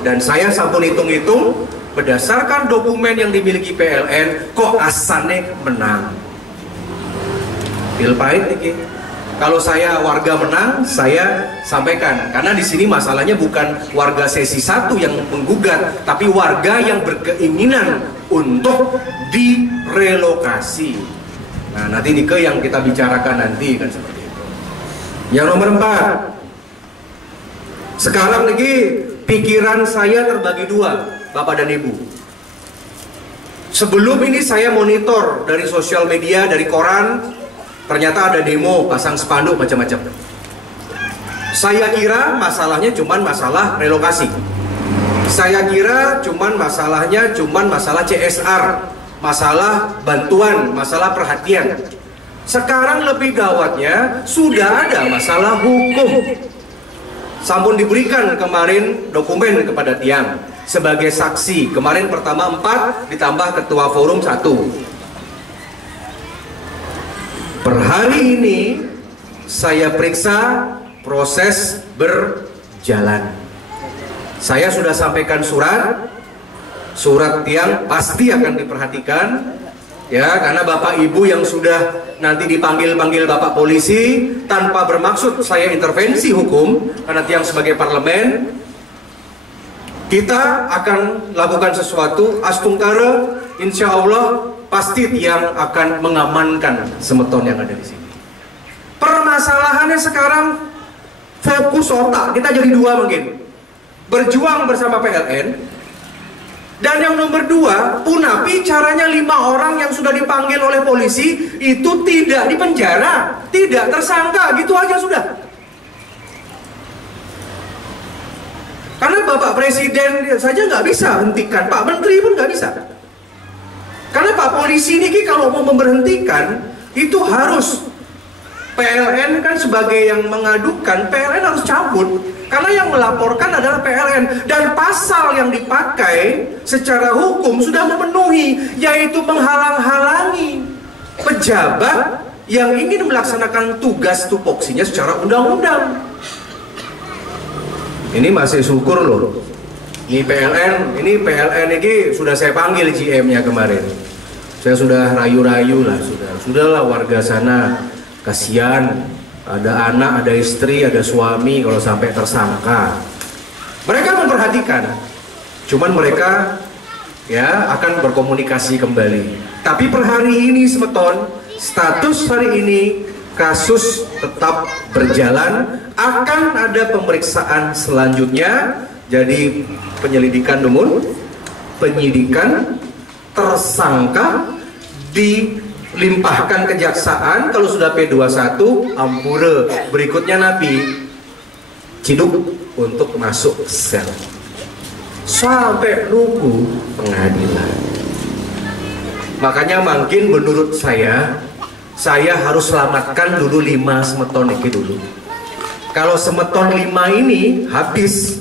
Dan saya sampun hitung-hitung berdasarkan dokumen yang dimiliki PLN kok asalnya menang. Pil pahit niki. Kalau saya warga menang, saya sampaikan karena di sini masalahnya bukan warga sesi 1 yang menggugat, tapi warga yang berkeinginan untuk direlokasi. Nah, nanti nike yang kita bicarakan nanti kan seperti itu. Yang nomor 4, sekarang lagi pikiran saya terbagi 2, Bapak dan Ibu. Sebelum ini saya monitor dari sosial media, dari koran, ternyata ada demo, pasang spanduk macam-macam. Saya kira masalahnya cuman masalah relokasi. Saya kira cuman masalahnya masalah CSR, masalah bantuan, masalah perhatian. Sekarang lebih gawatnya sudah ada masalah hukum. Sampun diberikan kemarin dokumen kepada tiang sebagai saksi. Kemarin pertama 4 ditambah ketua forum 1. Per hari ini saya periksa proses berjalan. Saya sudah sampaikan surat tiang pasti akan diperhatikan. Ya, karena Bapak Ibu yang sudah nanti dipanggil Bapak polisi tanpa bermaksud saya intervensi hukum, karena tiang sebagai parlemen, kita akan lakukan sesuatu astungkara, insya Allah pasti tiang akan mengamankan Semeton yang ada di sini. Permasalahannya sekarang fokus otak, kita jadi 2 mungkin. Berjuang bersama PLN. Dan yang nomor 2, Punapi caranya 5 orang yang sudah dipanggil oleh polisi itu tidak dipenjara, tidak tersangka, gitu aja sudah. Karena Bapak Presiden saja nggak bisa hentikan, Pak Menteri pun nggak bisa. Karena Pak Polisi ini kalau mau memberhentikan itu harus PLN kan sebagai yang mengadukan, PLN harus cabut. Karena yang melaporkan adalah PLN. Dan pasal yang dipakai secara hukum sudah memenuhi, yaitu menghalang-halangi pejabat yang ingin melaksanakan tugas tupoksinya secara undang-undang. Ini masih syukur loh. Ini PLN ini sudah saya panggil GM-nya kemarin. Saya sudah rayu-rayu lah, sudahlah warga sana, kasihan. Ada anak, ada istri, ada suami kalau sampai tersangka. Mereka memperhatikan. Cuman mereka ya akan berkomunikasi kembali. Tapi per hari ini Semeton, status hari ini kasus tetap berjalan. Akan ada pemeriksaan selanjutnya. Jadi penyelidikan dulu. penyidikan, tersangka, dilimpahkan kejaksaan. Kalau sudah P21 ampure, berikutnya napi ciduk untuk masuk sel sampai nunggu pengadilan. Makanya mungkin menurut saya harus selamatkan dulu 5 semeton ini dulu. Kalau semeton 5 ini habis,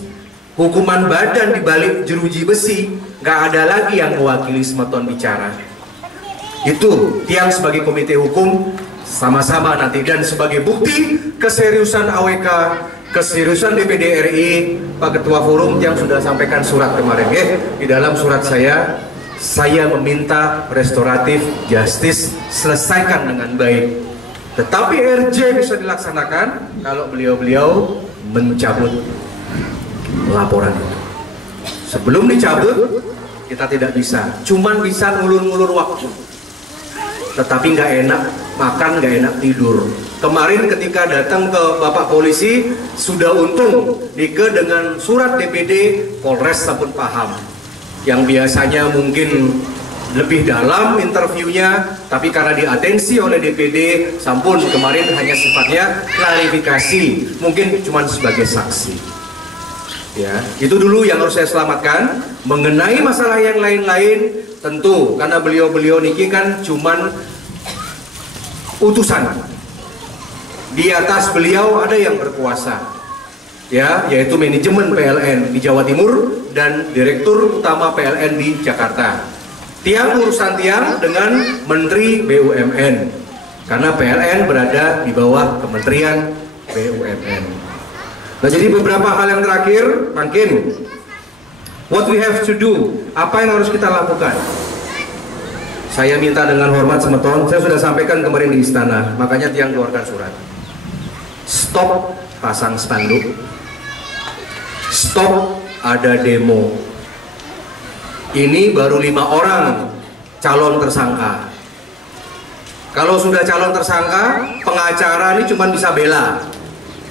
hukuman badan dibalik jeruji besi, nggak ada lagi yang mewakili semeton bicara. Itu tiang sebagai komite hukum sama-sama nanti, dan sebagai bukti keseriusan AWK, keseriusan DPD RI, Pak Ketua Forum yang sudah sampaikan surat kemarin, di dalam surat saya meminta restoratif justice selesaikan dengan baik. Tetapi RJ bisa dilaksanakan kalau beliau-beliau mencabut laporan itu. Sebelum dicabut, kita tidak bisa, cuman bisa ngulur-ngulur waktu. Tetapi nggak enak makan, nggak enak tidur. Kemarin ketika datang ke Bapak Polisi, sudah untung Nike dengan surat DPD Polres sampun paham. Yang biasanya mungkin lebih dalam interviewnya, tapi karena diatensi oleh DPD, sampun kemarin hanya sifatnya klarifikasi, mungkin cuma sebagai saksi. Ya, itu dulu yang harus saya selamatkan. Mengenai masalah yang lain-lain, tentu karena beliau-beliau niki kan cuman utusan. Di atas beliau ada yang berkuasa, ya, yaitu manajemen PLN di Jawa Timur dan direktur utama PLN di Jakarta. Tiang urusan tiang dengan Menteri BUMN, karena PLN berada di bawah Kementerian BUMN. Nah, jadi beberapa hal yang terakhir, mungkin what we have to do, apa yang harus kita lakukan? Saya minta dengan hormat semeton, saya sudah sampaikan kemarin di istana, makanya tiang keluarkan surat. Stop pasang spanduk, stop ada demo. Ini baru 5 orang calon tersangka. Kalau sudah calon tersangka, pengacara ini cuma bisa bela.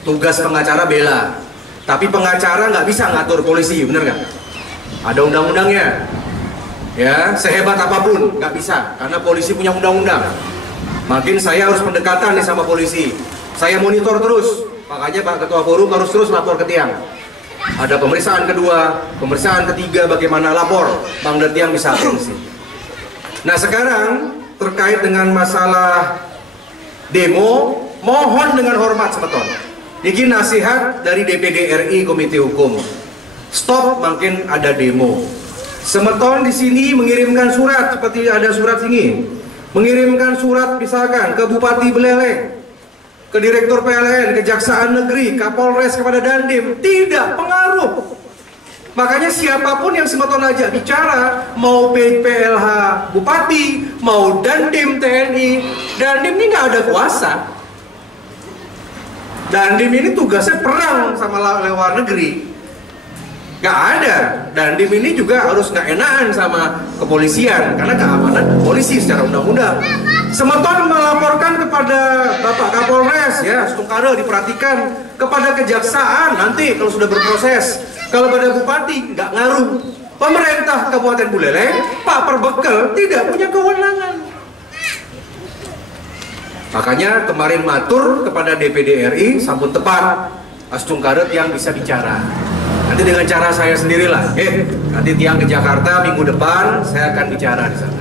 Tugas pengacara bela, tapi pengacara nggak bisa ngatur polisi, bener nggak? Ada undang-undangnya, ya, sehebat apapun nggak bisa, karena polisi punya undang-undang. Makin saya harus pendekatan nih sama polisi, saya monitor terus, makanya Pak Ketua Forum harus terus lapor ke tiang. Ada pemeriksaan kedua, pemeriksaan ketiga, bagaimana lapor, Bang Detiang bisa atensi. Nah, sekarang terkait dengan masalah demo, mohon dengan hormat semeton. Ini nasihat dari DPD RI Komite Hukum. Stop makin ada demo. Semeton di sini mengirimkan surat seperti ada surat sini. Mengirimkan surat misalkan ke Bupati Beleleng, ke Direktur PLN, Kejaksaan Negeri, Kapolres, kepada Dandim, tidak pengaruh. Makanya siapapun yang semeton aja bicara, mau PLH Bupati, mau Dandim TNI, Dandim ini nggak ada kuasa. Dandim ini tugasnya perang sama luar negeri, nggak ada. Dandim ini juga harus nggak enakan sama kepolisian karena keamanan polisi secara undang-undang. Semeton melaporkan kepada Bapak Kapolres, ya, Stungkara diperhatikan, kepada kejaksaan nanti kalau sudah berproses. Kalau pada bupati nggak ngaruh. Pemerintah Kabupaten Buleleng, Pak Perbekel tidak punya kewenangan. Makanya kemarin matur kepada DPD RI sampun tepat, Astung Karet yang bisa bicara. Nanti dengan cara saya sendirilah. Nanti tiang ke Jakarta minggu depan saya akan bicara di sana.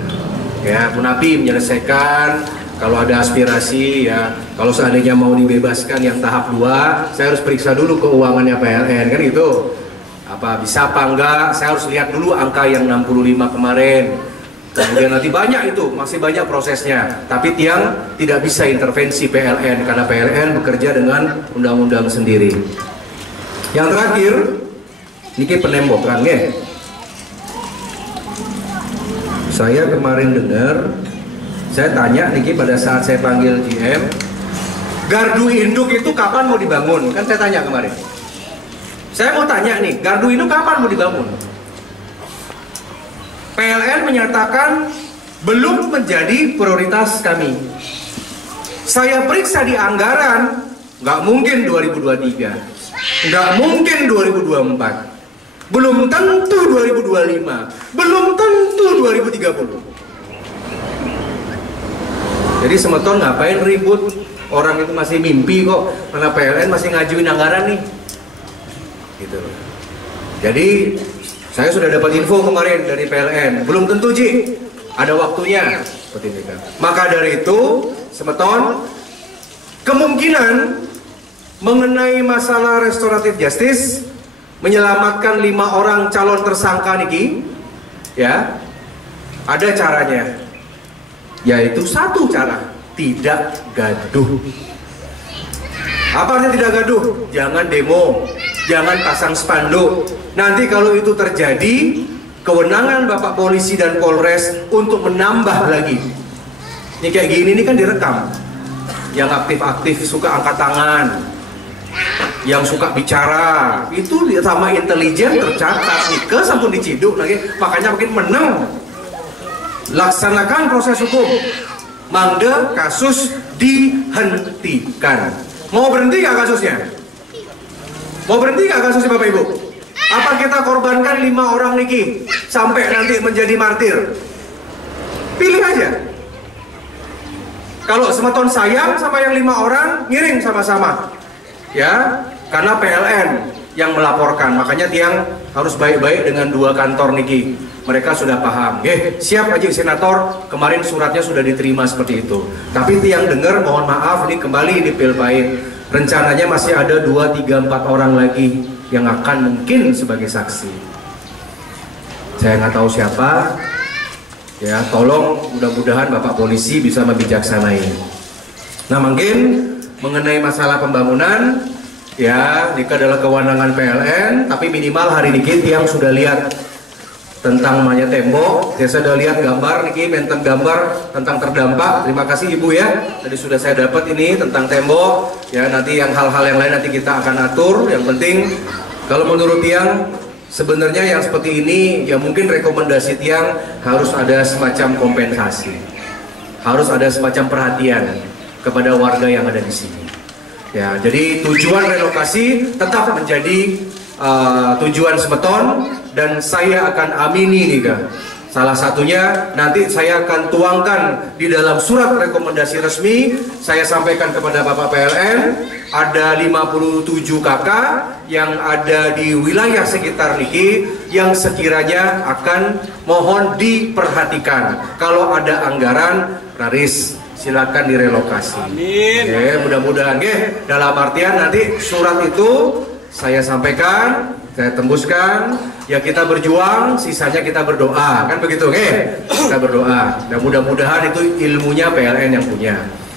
Ya, Munapi menyelesaikan. Kalau ada aspirasi, ya, kalau seandainya mau dibebaskan yang tahap 2, saya harus periksa dulu keuangannya PLN, kan gitu. Apa bisa apa enggak? Saya harus lihat dulu angka yang 65 kemarin. Kemudian nanti banyak itu, masih banyak prosesnya. Tapi tiang tidak bisa intervensi PLN karena PLN bekerja dengan undang-undang sendiri. Yang terakhir, ini penembokannya. Saya kemarin dengar, saya tanya niki pada saat saya panggil GM, gardu induk itu kapan mau dibangun? Kan saya tanya kemarin. Saya mau tanya nih, gardu induk kapan mau dibangun? PLN menyatakan belum menjadi prioritas kami. Saya periksa di anggaran, nggak mungkin 2023, nggak mungkin 2024. Belum tentu 2025, belum tentu 2030. Jadi Semeton ngapain ribut? Orang itu masih mimpi kok, karena PLN masih ngajuin anggaran nih. Gitu loh. Jadi saya sudah dapat info kemarin dari PLN, belum tentu Ji, ada waktunya. Seperti itu kan. Maka dari itu, Semeton kemungkinan mengenai masalah restoratif justice, menyelamatkan 5 orang calon tersangka niki, ya, ada caranya, yaitu satu cara, tidak gaduh. Apa artinya tidak gaduh? Jangan demo, jangan pasang spanduk. Nanti kalau itu terjadi, kewenangan Bapak Polisi dan Polres untuk menambah lagi. Ini kayak gini, ini kan direkam. Yang aktif-aktif suka angkat tangan, yang suka bicara, itu sama intelijen tercatat, Nike sampun diciduk lagi, makanya makin menang. Laksanakan proses hukum, mangga kasus dihentikan. Mau berhenti nggak kasusnya? Mau berhenti nggak kasusnya Bapak Ibu? Apa kita korbankan 5 orang niki sampai nanti menjadi martir? Pilih aja. Kalau Semeton sayang sama yang 5 orang, ngiring sama-sama. Ya, karena PLN yang melaporkan, makanya tiang harus baik-baik dengan 2 kantor niki. Mereka sudah paham. Siap aja senator, kemarin suratnya sudah diterima seperti itu. Tapi tiang dengar, mohon maaf, ini kembali di Pilpait. Rencananya masih ada 2, 3, 4 orang lagi yang akan mungkin sebagai saksi. Saya nggak tahu siapa. Ya, tolong mudah-mudahan Bapak Polisi bisa membijaksanai. Nah, mungkin mengenai masalah pembangunan, ya, ini adalah kewenangan PLN, tapi minimal hari ini tiang sudah lihat tentang namanya tembok. Ya, saya sudah lihat gambar niki, menten gambar tentang terdampak. Terima kasih Ibu ya. Tadi sudah saya dapat ini tentang tembok. Ya, nanti yang hal-hal yang lain nanti kita akan atur. Yang penting kalau menurut tiang sebenarnya yang seperti ini, ya mungkin rekomendasi tiang harus ada semacam kompensasi, harus ada semacam perhatian kepada warga yang ada di sini. Ya, jadi tujuan relokasi tetap menjadi tujuan Semeton, dan saya akan amini nih Kak. Salah satunya nanti saya akan tuangkan di dalam surat rekomendasi resmi. Saya sampaikan kepada Bapak PLN, ada 57 KK yang ada di wilayah sekitar niki yang sekiranya akan mohon diperhatikan. Kalau ada anggaran, Raris silakan direlokasi. Amin. Mudah-mudahan dalam artian nanti surat itu saya sampaikan, saya tembuskan, ya kita berjuang, sisanya kita berdoa, kan begitu, kita berdoa. Dan mudah-mudahan itu ilmunya PLN yang punya.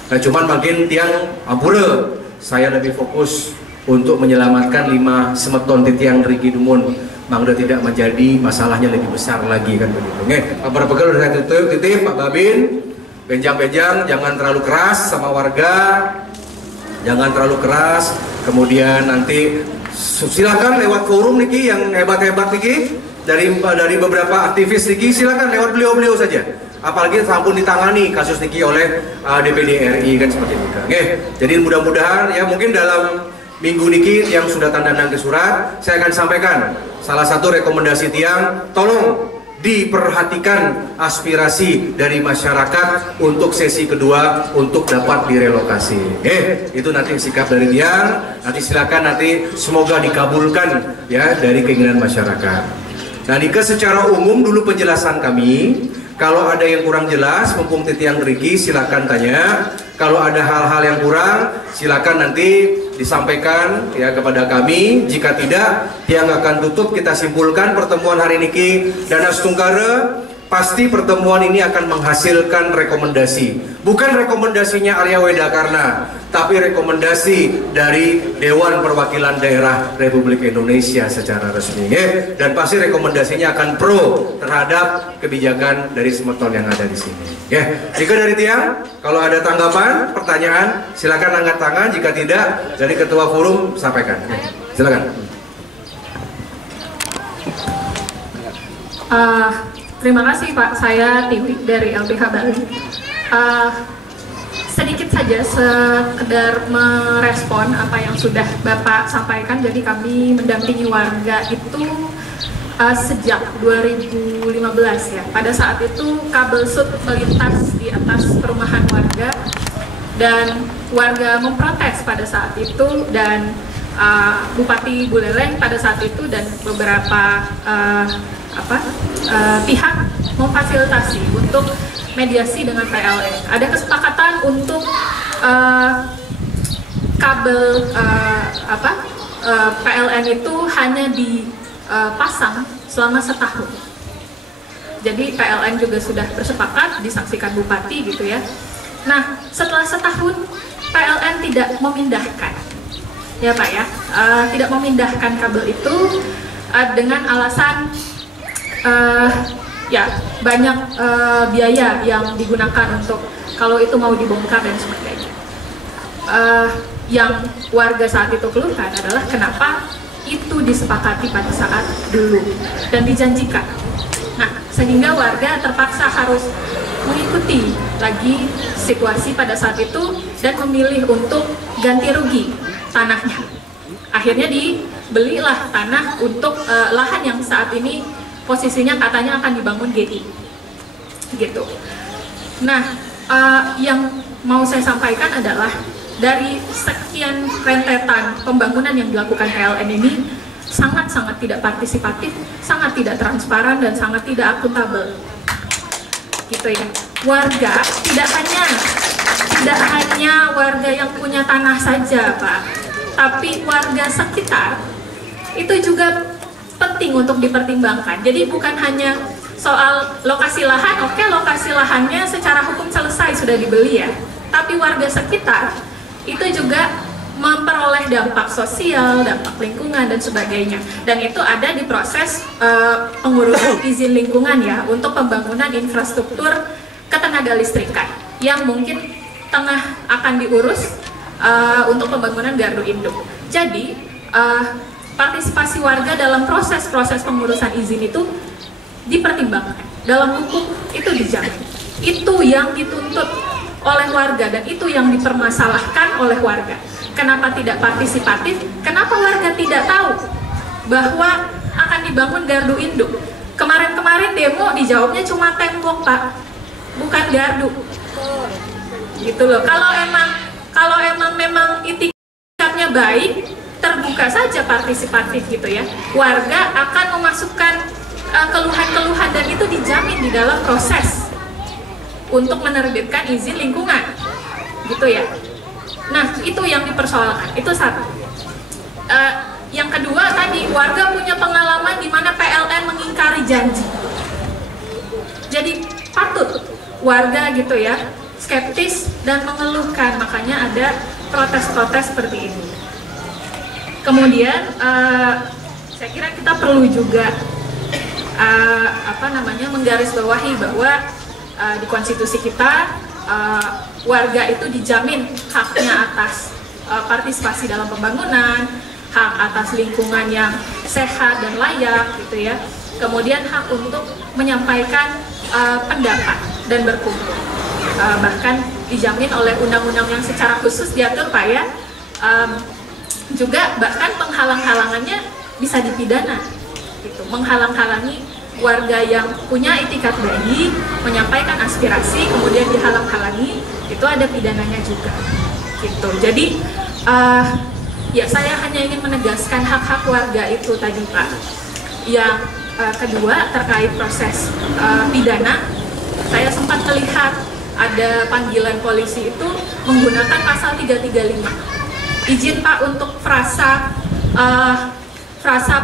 Nah, cuman makin tiang ampura, saya lebih fokus untuk menyelamatkan 5 Semeton titiang Rigi Dumun, mangga tidak menjadi masalahnya lebih besar lagi, kan begitu. Pak Berbekal udah saya titip, Pak Babin, benjang-benjang jangan terlalu keras sama warga, jangan terlalu keras. Kemudian nanti silakan lewat forum niki yang hebat-hebat niki dari beberapa aktivis niki, silakan lewat beliau-beliau saja. Apalagi sampun ditangani kasus niki oleh DPD RI, kan seperti itu. Jadi mudah-mudahan ya mungkin dalam minggu niki yang sudah tanda tangan surat, saya akan sampaikan salah satu rekomendasi tiang, tolong diperhatikan aspirasi dari masyarakat untuk sesi kedua untuk dapat direlokasi. Itu nanti sikap dari dia. Nanti silakan, nanti semoga dikabulkan ya dari keinginan masyarakat. Nah, Nika secara umum dulu penjelasan kami. Kalau ada yang kurang jelas, mumpung titiang Rigi, silakan tanya. Kalau ada hal-hal yang kurang, silakan nanti disampaikan ya kepada kami. Jika tidak, tiang akan tutup. Kita simpulkan pertemuan hari ini dan astungkara pasti pertemuan ini akan menghasilkan rekomendasi. Bukan rekomendasinya Arya Wedakarna, tapi rekomendasi dari Dewan Perwakilan Daerah Republik Indonesia secara resmi. Dan pasti rekomendasinya akan pro terhadap kebijakan dari Semeton yang ada di sini. Jika dari tiang, kalau ada tanggapan, pertanyaan, silakan angkat tangan. Jika tidak, dari Ketua Forum sampaikan. Silakan. Terima kasih Pak, saya Tiwi dari LBH Bali. Sedikit saja sekedar merespon apa yang sudah Bapak sampaikan. Jadi kami mendampingi warga itu sejak 2015 ya. Pada saat itu kabel SUT melintas di atas perumahan warga dan warga memprotes pada saat itu, dan Bupati Buleleng pada saat itu dan beberapa pihak memfasilitasi untuk mediasi dengan PLN. Ada kesepakatan untuk kabel PLN itu hanya dipasang selama setahun. Jadi PLN juga sudah bersepakat, disaksikan Bupati gitu ya. Nah, setelah setahun PLN tidak memindahkan, ya Pak ya, tidak memindahkan kabel itu dengan alasan ya banyak biaya yang digunakan untuk kalau itu mau dibongkar dan sebagainya. Yang warga saat itu keluhkan adalah kenapa itu disepakati pada saat dulu dan dijanjikan. Nah, sehingga warga terpaksa harus mengikuti lagi situasi pada saat itu dan memilih untuk ganti rugi tanahnya. Akhirnya dibelilah tanah untuk lahan yang saat ini posisinya katanya akan dibangun GI gitu. Nah, yang mau saya sampaikan adalah dari sekian rentetan pembangunan yang dilakukan PLN ini sangat-sangat tidak partisipatif, sangat tidak transparan, dan sangat tidak akuntabel gitu ya. Warga tidak hanya warga yang punya tanah saja Pak, tapi warga sekitar itu juga penting untuk dipertimbangkan. Jadi bukan hanya soal lokasi lahan, oke, lokasi lahannya secara hukum selesai sudah dibeli ya, tapi warga sekitar itu juga memperoleh dampak sosial, dampak lingkungan dan sebagainya. Dan itu ada di proses pengurusan izin lingkungan ya untuk pembangunan infrastruktur ketenaga listrikan yang mungkin tengah akan diurus untuk pembangunan gardu induk. Jadi partisipasi warga dalam proses-proses pengurusan izin itu dipertimbangkan. Dalam hukum itu dijamin. Itu yang dituntut oleh warga dan itu yang dipermasalahkan oleh warga. Kenapa tidak partisipatif? Kenapa warga tidak tahu bahwa akan dibangun gardu induk? Kemarin-kemarin demo dijawabnya cuma tembok Pak, bukan gardu. Gitu loh. Kalau emang memang itikadnya baik, terbuka saja partisipatif gitu ya. Warga akan memasukkan keluhan-keluhan dan itu dijamin di dalam proses untuk menerbitkan izin lingkungan gitu ya. Nah, itu yang dipersoalkan, itu satu. Yang kedua tadi, warga punya pengalaman di mana PLN mengingkari janji. Jadi patut warga gitu ya skeptis dan mengeluhkan, makanya ada protes-protes seperti ini. Kemudian saya kira kita perlu juga menggarisbawahi bahwa di konstitusi kita warga itu dijamin haknya atas partisipasi dalam pembangunan, hak atas lingkungan yang sehat dan layak gitu ya. Kemudian hak untuk menyampaikan pendapat dan berkumpul. Bahkan dijamin oleh undang-undang yang secara khusus diatur Pak ya. Juga bahkan penghalang-halangannya bisa dipidana gitu. Menghalang-halangi warga yang punya itikat baik, menyampaikan aspirasi, kemudian dihalang-halangi, itu ada pidananya juga gitu. Jadi ya saya hanya ingin menegaskan hak-hak warga itu tadi Pak. Yang kedua terkait proses pidana, saya sempat melihat ada panggilan polisi itu menggunakan pasal 335. Izin Pak untuk frasa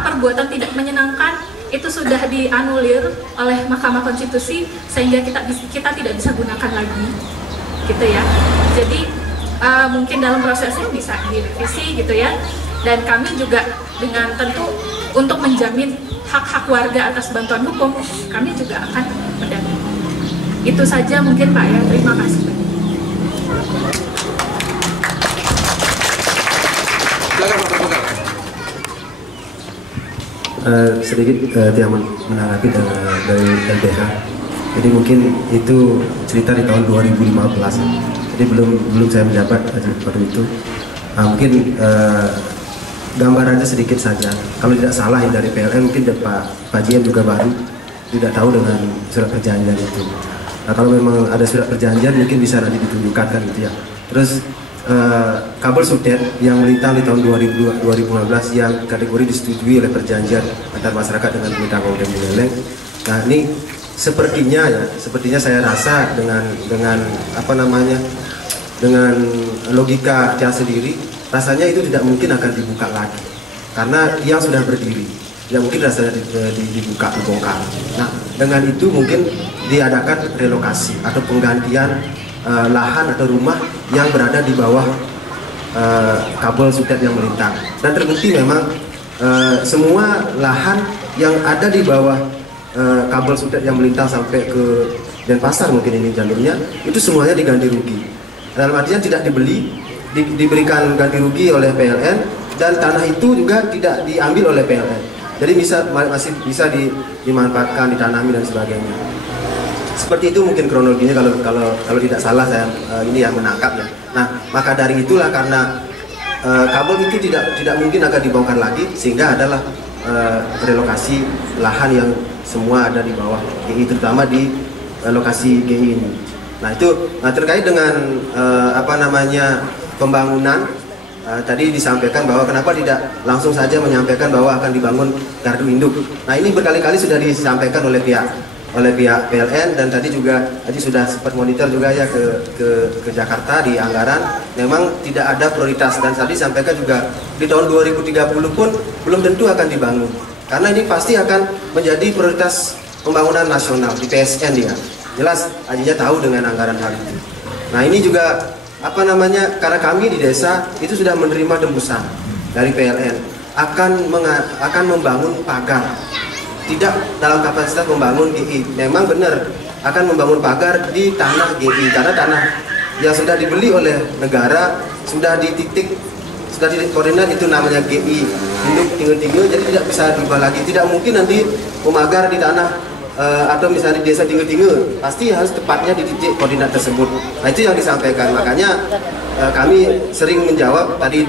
perbuatan tidak menyenangkan itu sudah dianulir oleh Mahkamah Konstitusi sehingga kita tidak bisa gunakan lagi gitu ya. Jadi mungkin dalam prosesnya bisa direvisi gitu ya. Dan kami juga dengan tentu untuk menjamin hak-hak warga atas bantuan hukum, kami juga akan mendampingi. Itu saja mungkin Pak ya. Terima kasih. Sedikit yang menanggapi dari LBH. Jadi mungkin itu cerita di tahun 2015. Jadi belum saya menjabat waktu itu. Mungkin gambarannya sedikit saja. Kalau tidak salah yang dari PLN mungkin Pak Jien juga baru tidak tahu dengan surat perjanjian itu. Nah, kalau memang ada surat perjanjian mungkin bisa nanti ditunjukkan kan gitu ya. Terus kabel sudet yang melintang di tahun 2015 yang kategori disetujui oleh perjanjian antar masyarakat dengan pemerintah Kabupaten Buleleng. Nah, ini sepertinya saya rasa dengan apa namanya, dengan logika dia sendiri, rasanya itu tidak mungkin akan dibuka lagi karena yang sudah berdiri tidak mungkin rasanya dibuka, dibongkar. Nah, dengan itu mungkin diadakan relokasi atau penggantian lahan atau rumah yang berada di bawah kabel sudet yang melintang. Dan terbukti memang semua lahan yang ada di bawah kabel sudet yang melintang sampai ke Denpasar mungkin ini jalurnya, itu semuanya diganti rugi. Dalam artian tidak diberikan ganti rugi oleh PLN, dan tanah itu juga tidak diambil oleh PLN. Jadi masih bisa dimanfaatkan, ditanami dan sebagainya. Seperti itu mungkin kronologinya kalau tidak salah saya ini yang menangkap ya. Nah, maka dari itulah karena kabel itu tidak mungkin akan dibongkar lagi, sehingga adalah relokasi lahan yang semua ada di bawah GI, terutama di lokasi GI ini. Nah, terkait dengan apa namanya, pembangunan, tadi disampaikan bahwa kenapa tidak langsung saja menyampaikan bahwa akan dibangun gardu induk. Nah, ini berkali-kali sudah disampaikan oleh pihak PLN, dan tadi sudah sempat monitor juga ya ke Jakarta di anggaran, memang tidak ada prioritas, dan tadi disampaikan juga di tahun 2030 pun belum tentu akan dibangun, karena ini pasti akan menjadi prioritas pembangunan nasional di PSN dia. Jelas Ajinya tahu dengan anggaran hal itu. Nah, ini juga apa namanya, karena kami di desa itu sudah menerima tembusan dari PLN akan membangun pagar, tidak dalam kapasitas membangun GI. Memang benar akan membangun pagar di tanah GI, karena tanah yang sudah dibeli oleh negara sudah di titik koordinat itu namanya GI induk tinggal, jadi tidak bisa diubah lagi. Tidak mungkin nanti memagar di tanah atau misalnya di desa tinggal, pasti harus tepatnya di titik koordinat tersebut. Nah, itu yang disampaikan. Makanya kami sering menjawab tadi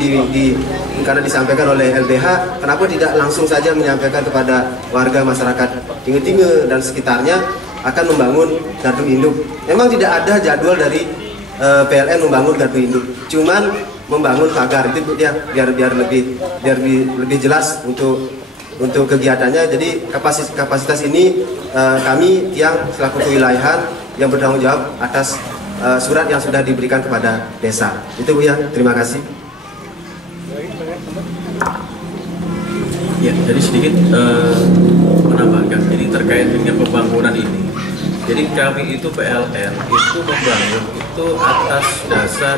karena disampaikan oleh LBH, kenapa tidak langsung saja menyampaikan kepada warga masyarakat Tinggal dan sekitarnya akan membangun gardu induk. Memang tidak ada jadwal dari PLN membangun gardu induk, cuman membangun pagar itu ya, biar lebih jelas untuk kegiatannya. Jadi kapasitas ini kami yang selaku kewilayahan yang bertanggung jawab atas surat yang sudah diberikan kepada desa. Itu Bu ya, terima kasih. Ya, jadi sedikit menambahkan ini terkait dengan pembangunan ini. Jadi kami itu PLN itu membangun itu atas dasar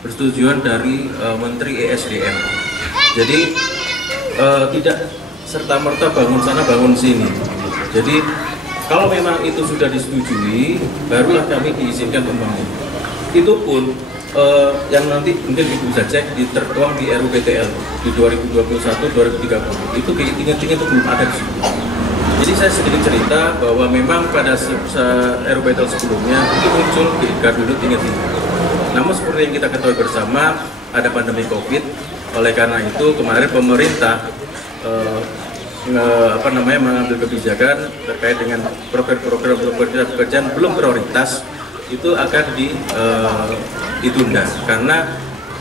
persetujuan dari Menteri ESDM. Jadi tidak serta-merta bangun sana bangun sini. Jadi kalau memang itu sudah disetujui, barulah kami diizinkan membangun. Itu pun yang nanti mungkin Ibu bisa cek tertuang di RUPTL di 2021-2030 itu tinggi-tinggi itu belum ada di situ. Jadi saya sedikit cerita bahwa memang pada RUPTL sebelumnya itu muncul di gardu tinggi-tinggi. Namun seperti yang kita ketahui bersama, ada pandemi COVID. Oleh karena itu kemarin pemerintah mengambil kebijakan terkait dengan program pekerjaan belum prioritas itu akan ditunda karena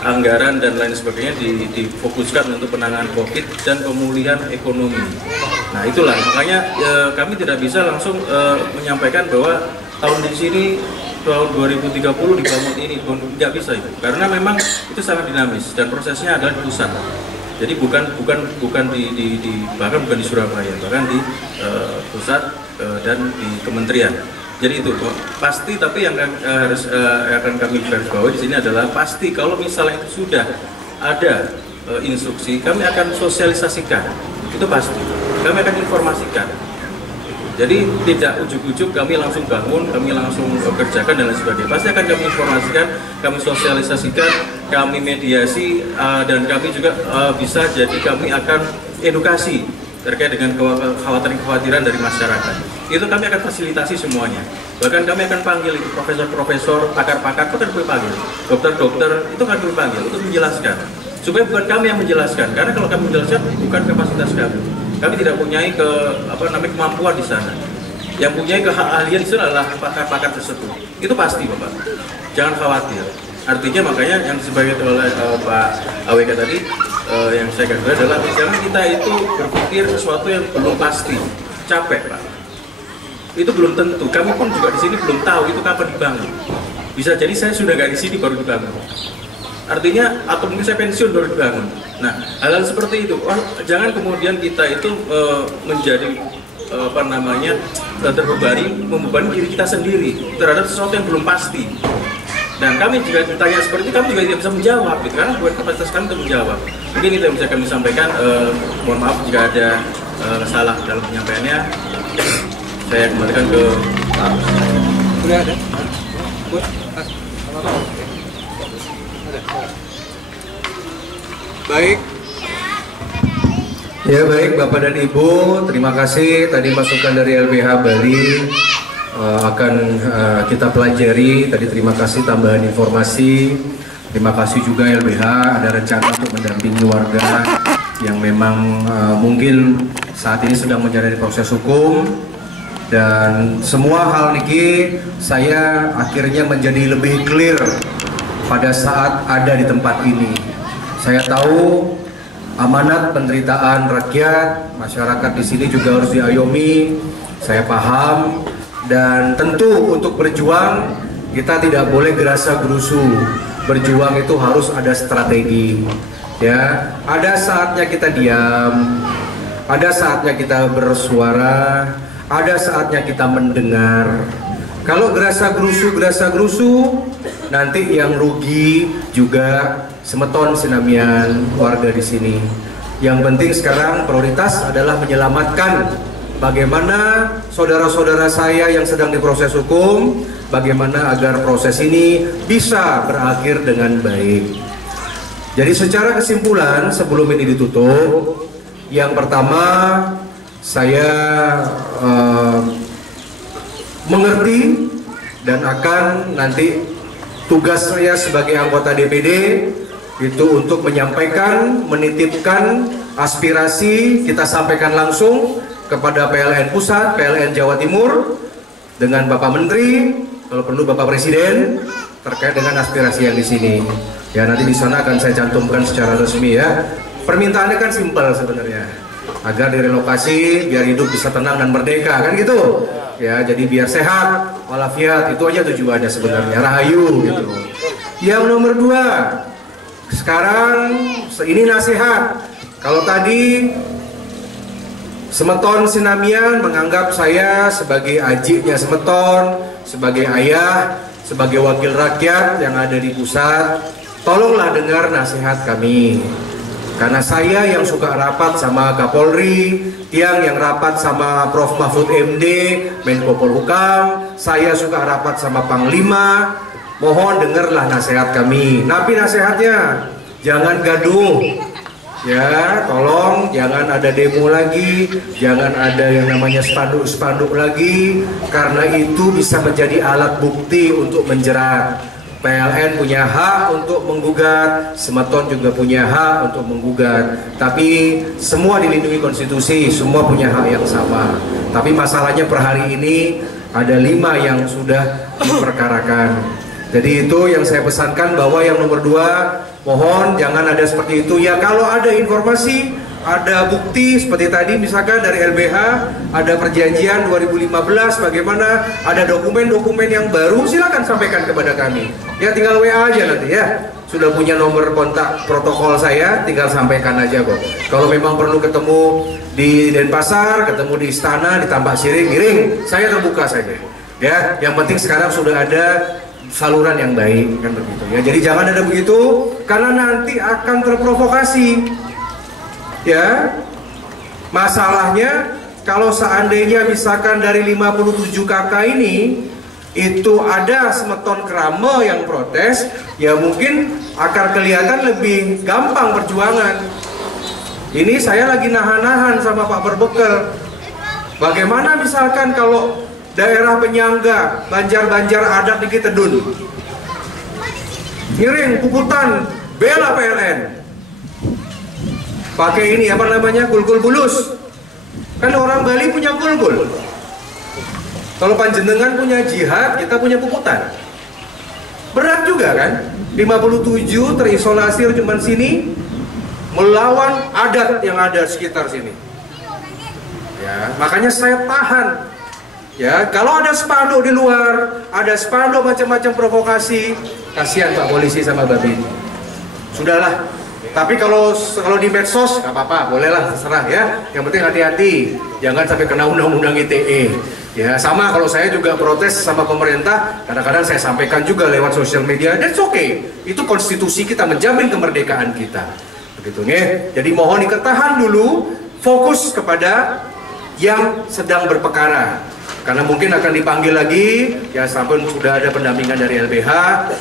anggaran dan lain sebagainya difokuskan untuk penanganan COVID dan pemulihan ekonomi. Nah, itulah makanya kami tidak bisa langsung menyampaikan bahwa tahun di sini tahun 2030 dibangun ini, nggak bisa itu, karena memang itu sangat dinamis dan prosesnya adalah di pusat. Jadi bukan bahkan bukan di Surabaya, bahkan di pusat dan di kementerian. Jadi itu pasti, tapi yang harus akan kami garis bawahi di sini adalah pasti kalau misalnya itu sudah ada instruksi, kami akan sosialisasikan, itu pasti. Kami akan informasikan. Jadi tidak ujuk-ujuk kami langsung bangun, kami langsung kerjakan dan lain sebagainya. Pasti akan kami informasikan, kami sosialisasikan, kami mediasi, dan kami juga bisa jadi kami akan edukasi terkait dengan kekhawatiran dari masyarakat. Itu kami akan fasilitasi semuanya. Bahkan kami akan panggil profesor-profesor, pakar-pakar, itu akan kami panggil. Dokter-dokter, itu akan kami panggil untuk menjelaskan. supaya bukan kami yang menjelaskan, karena kalau kami menjelaskan bukan kapasitas kami tidak punya kemampuan di sana. Yang punya keahlian itu adalah pakar-pakar tersebut. Itu pasti Bapak, jangan khawatir. Artinya makanya yang disampaikan oleh Pak AWK tadi, yang saya katakan adalah jangan kita itu berpikir sesuatu yang belum pasti, capek Pak. Itu belum tentu. Kami pun juga di sini belum tahu itu kapan dibangun. Bisa jadi saya sudah nggak di sini baru dibangun. Artinya atau mungkin saya pensiun baru dibangun. Nah, hal-hal seperti itu. Jangan kemudian kita itu menjadi terbebani, membebani diri kita sendiri terhadap sesuatu yang belum pasti. Dan kami juga ditanya seperti itu, kami juga tidak bisa menjawab, gitu, karena bukan kapasitas kami untuk menjawab. Mungkin itu yang bisa kami sampaikan. Mohon maaf jika ada salah dalam penyampaiannya. Saya kembalikan ke Pak. Sudah ada? Baik. Ya baik Bapak dan Ibu, terima kasih tadi masukan dari LBH Bali akan kita pelajari. Tadi terima kasih tambahan informasi. Terima kasih juga LBH ada rencana untuk mendampingi warga yang memang mungkin saat ini sedang menjalani proses hukum. Dan semua hal ini saya akhirnya menjadi lebih clear pada saat ada di tempat ini. Saya tahu amanat penderitaan rakyat, masyarakat di sini juga harus diayomi. Saya paham, dan tentu untuk berjuang kita tidak boleh gerasa-gerusu. Berjuang itu harus ada strategi. Ya, ada saatnya kita diam, ada saatnya kita bersuara, ada saatnya kita mendengar. Kalau gerasa-gerusu, nanti yang rugi juga Semeton Sinamian, warga di sini. Yang penting sekarang prioritas adalah menyelamatkan bagaimana saudara-saudara saya yang sedang diproses hukum, bagaimana agar proses ini bisa berakhir dengan baik. Jadi secara kesimpulan sebelum ini ditutup, yang pertama saya mengerti dan akan nanti tugas saya sebagai anggota DPD itu untuk menyampaikan, menitipkan aspirasi, kita sampaikan langsung kepada PLN Pusat, PLN Jawa Timur dengan Bapak Menteri, kalau perlu Bapak Presiden terkait dengan aspirasi yang di sini. Ya nanti di sana akan saya cantumkan secara resmi ya. Permintaannya kan simpel sebenarnya, agar direlokasi, biar hidup bisa tenang dan merdeka, kan gitu. Ya, jadi biar sehat, walafiat, itu aja tujuannya sebenarnya, rahayu gitu. Yang nomor 2, sekarang ini nasihat. Kalau tadi Semeton Sinamian menganggap saya sebagai ajiknya Semeton, sebagai ayah, sebagai wakil rakyat yang ada di pusat, tolonglah dengar nasihat kami. Karena saya yang suka rapat sama Kapolri, Tiang yang rapat sama Prof. Mahfud MD, Menko Polhukam, saya suka rapat sama Panglima. Mohon dengarlah nasihat kami. Tapi nasihatnya jangan gaduh. Ya, tolong jangan ada demo lagi, jangan ada yang namanya spanduk-spanduk lagi, karena itu bisa menjadi alat bukti untuk menjerat. PLN punya hak untuk menggugat, Semeton juga punya hak untuk menggugat. Tapi semua dilindungi konstitusi, semua punya hak yang sama. Tapi masalahnya per hari ini ada 5 yang sudah diperkarakan. Jadi itu yang saya pesankan, bahwa yang nomor 2, mohon jangan ada seperti itu. Ya kalau ada informasi, ada bukti seperti tadi misalkan dari LBH, ada perjanjian 2015 bagaimana, ada dokumen-dokumen yang baru, silakan sampaikan kepada kami. Ya tinggal WA aja nanti ya. Sudah punya nomor kontak protokol saya, tinggal sampaikan aja kok. Kalau memang perlu ketemu di Denpasar, ketemu di Istana, di Tambak Siring, Giring, saya terbuka saja. Ya, yang penting sekarang sudah ada saluran yang baik, kan begitu ya. Jadi jangan ada begitu, karena nanti akan terprovokasi. Ya, masalahnya kalau seandainya misalkan dari 57 kakak ini itu ada Semeton Krame yang protes, ya mungkin akan kelihatan lebih gampang perjuangan. Ini saya lagi nahan-nahan sama Pak Berbekel. Bagaimana misalkan kalau daerah penyangga, Banjar-Banjar adat di Kitedun, Ngiring, Puputan, bela PLN. pakai ini apa namanya, kulkul bulus. Kan orang Bali punya kulkul. Kalau panjenengan punya jihad, kita punya puputan. Berat juga kan? 57 terisolasi cuman sini melawan adat yang ada sekitar sini. Ya, makanya saya tahan. Ya, kalau ada spanduk di luar, ada spanduk macam-macam provokasi, kasihan Pak Polisi sama Babin. Sudahlah. Tapi kalau di medsos nggak apa-apa, bolehlah, terserah ya. Yang penting hati-hati, jangan sampai kena undang-undang ITE. Ya, sama kalau saya juga protes sama pemerintah, kadang-kadang saya sampaikan juga lewat sosial media. That's okay. Itu konstitusi kita menjamin kemerdekaan kita. Begitu nih. Jadi mohon diketahan dulu, fokus kepada yang sedang berperkara. Karena mungkin akan dipanggil lagi, ya sampai sudah ada pendampingan dari LBH,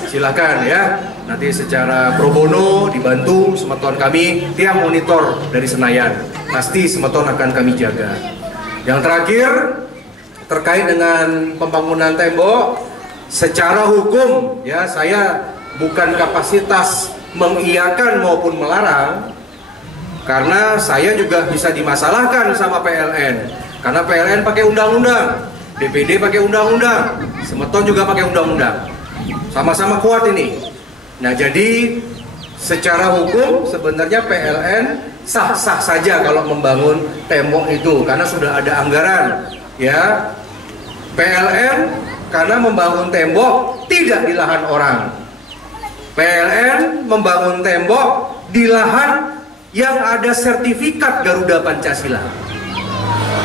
silakan ya. Nanti secara pro bono dibantu semeton kami, tiap monitor dari Senayan. Pasti semeton akan kami jaga. Yang terakhir, terkait dengan pembangunan tembok, secara hukum ya saya bukan kapasitas mengiyakan maupun melarang, karena saya juga bisa dimasalahkan sama PLN. Karena PLN pakai undang-undang, DPD pakai undang-undang, Semeton juga pakai undang-undang. Sama-sama kuat ini. Nah, jadi secara hukum sebenarnya PLN sah-sah saja kalau membangun tembok itu karena sudah ada anggaran. Ya, PLN karena membangun tembok tidak di lahan orang. PLN membangun tembok di lahan yang ada sertifikat Garuda Pancasila.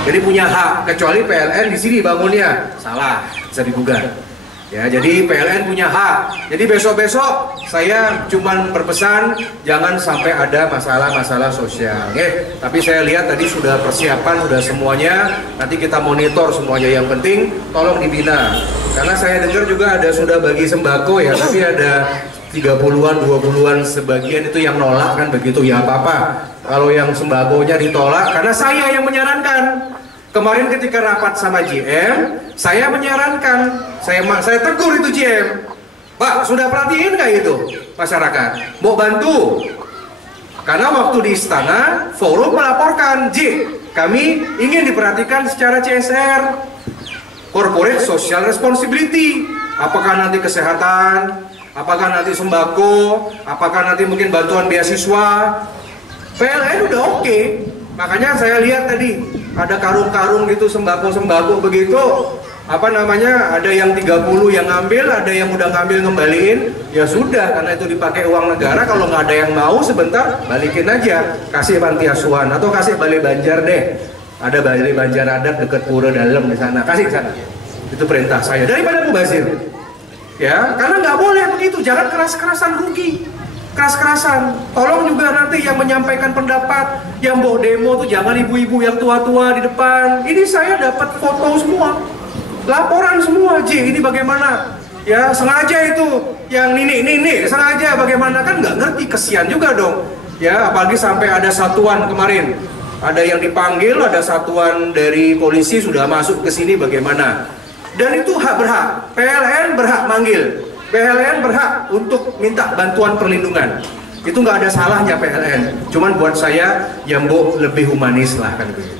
Jadi punya hak, kecuali PLN di sini bangunnya salah, bisa digugat. Ya, jadi PLN punya hak. Jadi besok-besok saya cuman berpesan jangan sampai ada masalah-masalah sosial. Tapi saya lihat tadi sudah persiapan, sudah semuanya. Nanti kita monitor semuanya. Yang penting tolong dibina. Karena saya dengar juga ada sudah bagi sembako ya, tapi ada 30-an, 20-an sebagian itu yang nolak kan begitu. Ya apa-apa. Kalau yang sembakonya ditolak, karena saya yang menyarankan. Kemarin ketika rapat sama GM, saya menyarankan, saya tegur itu GM. Pak, sudah perhatiin nggak itu masyarakat? Mau bantu? Karena waktu di istana, forum melaporkan, kami ingin diperhatikan secara CSR, Corporate Social Responsibility. Apakah nanti kesehatan, apakah nanti sembako, apakah nanti mungkin bantuan beasiswa. PLN udah oke. Makanya saya lihat tadi ada karung-karung gitu sembako-sembako begitu. Apa namanya? Ada yang 30 yang ngambil, ada yang udah ngambil ngembaliin. Ya sudah, karena itu dipakai uang negara. Kalau nggak ada yang mau sebentar balikin aja, kasih panti asuhan atau kasih balai Banjar deh. Ada balai Banjar adat dekat Pura Dalam di sana, kasih ke sana. Itu perintah saya daripada mubazir. Ya, karena nggak boleh begitu. Jangan keras-kerasan, rugi. Keras-kerasan. Tolong juga nanti yang menyampaikan pendapat, yang bawa demo tuh jangan ibu-ibu yang tua-tua di depan. Ini saya dapat foto semua, laporan semua. Ini bagaimana? Ya sengaja itu, yang ini sengaja bagaimana, kan nggak ngerti, kesian juga dong. Ya apalagi sampai ada satuan kemarin, ada yang dipanggil, ada satuan dari polisi sudah masuk ke sini bagaimana? Dan itu hak berhak, PLN berhak manggil. PLN berhak untuk minta bantuan perlindungan. Itu nggak ada salahnya PLN. Cuman buat saya yang lebih humanis lah kan begitu.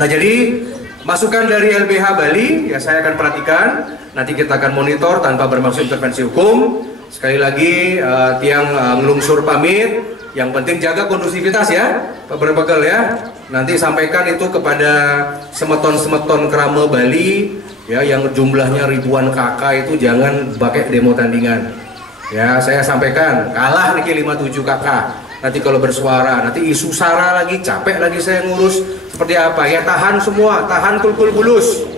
Nah jadi masukan dari LBH Bali ya saya akan perhatikan. Nanti kita akan monitor tanpa bermaksud intervensi hukum. Sekali lagi tiang ngelungsur pamit. Yang penting jaga kondusivitas ya, Pak Berbekal ya. Nanti sampaikan itu kepada semeton-semeton Krama Bali. Ya, yang jumlahnya ribuan kakak itu jangan pakai demo tandingan. Ya, saya sampaikan kalah nih 57 kakak. Nanti kalau bersuara, nanti isu sara lagi, capek lagi saya ngurus. Seperti apa? Ya tahan semua, tahan kulkul bulus,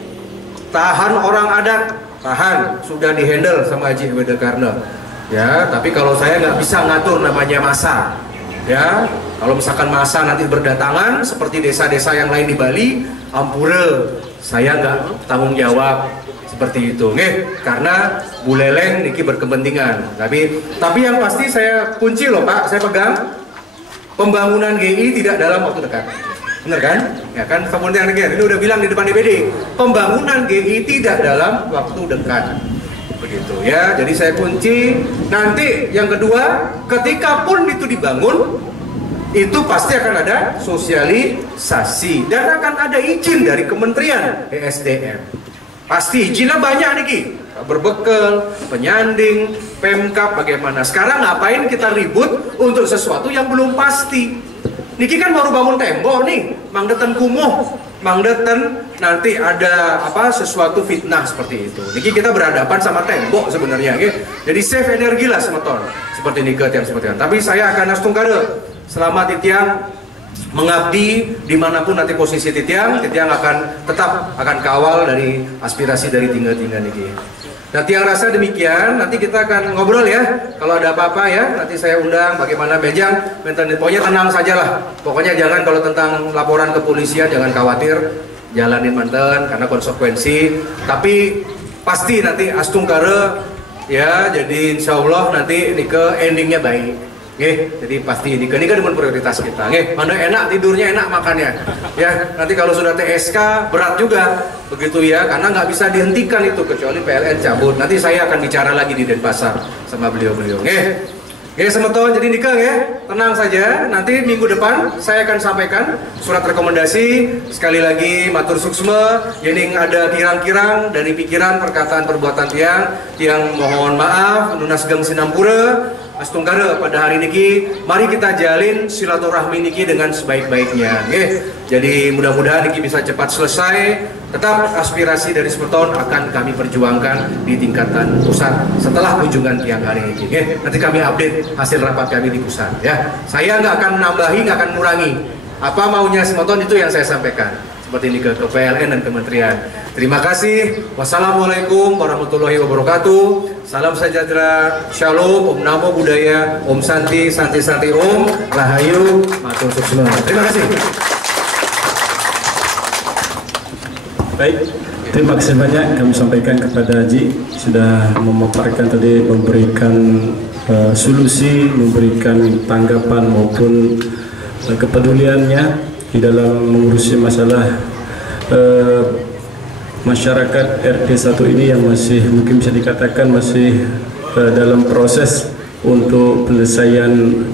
tahan orang adat, tahan. Sudah dihandle sama Haji Wedekarno. Ya, tapi kalau saya nggak bisa ngatur namanya massa. Ya, kalau misalkan massa nanti berdatangan seperti desa-desa yang lain di Bali, ampura. Saya nggak tanggung jawab seperti itu, karena Bu Leleng niki berkepentingan. Tapi yang pasti saya kunci loh Pak, saya pegang pembangunan GI tidak dalam waktu dekat, bener kan? Ya kan, pemerintah negara ini udah bilang di depan DPD, pembangunan GI tidak dalam waktu dekat, begitu ya. Jadi saya kunci. Nanti yang kedua, ketika pun itu dibangun, itu pasti akan ada sosialisasi dan akan ada izin dari Kementerian ESDM. Pasti izinnya banyak nih Ki, berbekal, penyanding, Pemkab bagaimana. Sekarang ngapain kita ribut untuk sesuatu yang belum pasti? Niki kan baru bangun tembok nih, mangdeten kumuh, mangdeten nanti ada sesuatu fitnah seperti itu. Niki kita berhadapan sama tembok sebenarnya, okay? Jadi save energi lah semeton, seperti nika yang seperti itu. Tapi saya akan astungkare selama Titiang mengabdi dimanapun nanti posisi Titiang akan tetap kawal dari aspirasi dari tinggal-tinggal niki. Nah, Tiang rasa demikian, nanti kita akan ngobrol ya. Kalau ada apa-apa ya, nanti saya undang bagaimana Bejang. Pokoknya tenang saja lah. Pokoknya jangan kalau tentang laporan kepolisian jangan khawatir, jalanin manten karena konsekuensi. Tapi pasti nanti astungkare ya. Jadi insya Allah nanti ke endingnya baik. Jadi pasti ini dengan prioritas kita. Mana enak tidurnya, enak makannya. Ya, nanti kalau sudah TSK berat juga, begitu ya, karena nggak bisa dihentikan itu kecuali PLN cabut. Nanti saya akan bicara lagi di Denpasar sama beliau-beliau. Semeton, jadi nikah tenang saja. Nanti minggu depan saya akan sampaikan surat rekomendasi. Sekali lagi matur suksma, yening ada kirang-kirang dari pikiran, perkataan, perbuatan tiang mohon maaf, nunas gang sinampura. Astungkare pada hari ini, mari kita jalin silaturahmi niki dengan sebaik-baiknya. Jadi mudah-mudahan niki bisa cepat selesai. Tetap aspirasi dari Semeton akan kami perjuangkan di tingkatan pusat setelah kunjungan tiang hari ini. Nanti kami update hasil rapat kami di pusat. Ya, saya nggak akan nambahi, nggak akan kurangi. Apa maunya Semeton itu yang saya sampaikan. Seperti ini ke PLN dan kementerian. Terima kasih. Wassalamualaikum warahmatullahi wabarakatuh. Salam sejahtera, shalom, om namo buddhaya, om santi, santi santi om, rahayu, matur suksma. Terima kasih. Baik, terima kasih banyak kami sampaikan kepada Haji sudah memaparkan tadi, memberikan solusi, memberikan tanggapan maupun kepeduliannya di dalam mengurusi masalah masyarakat RT 1 ini yang masih mungkin bisa dikatakan masih dalam proses untuk penyelesaian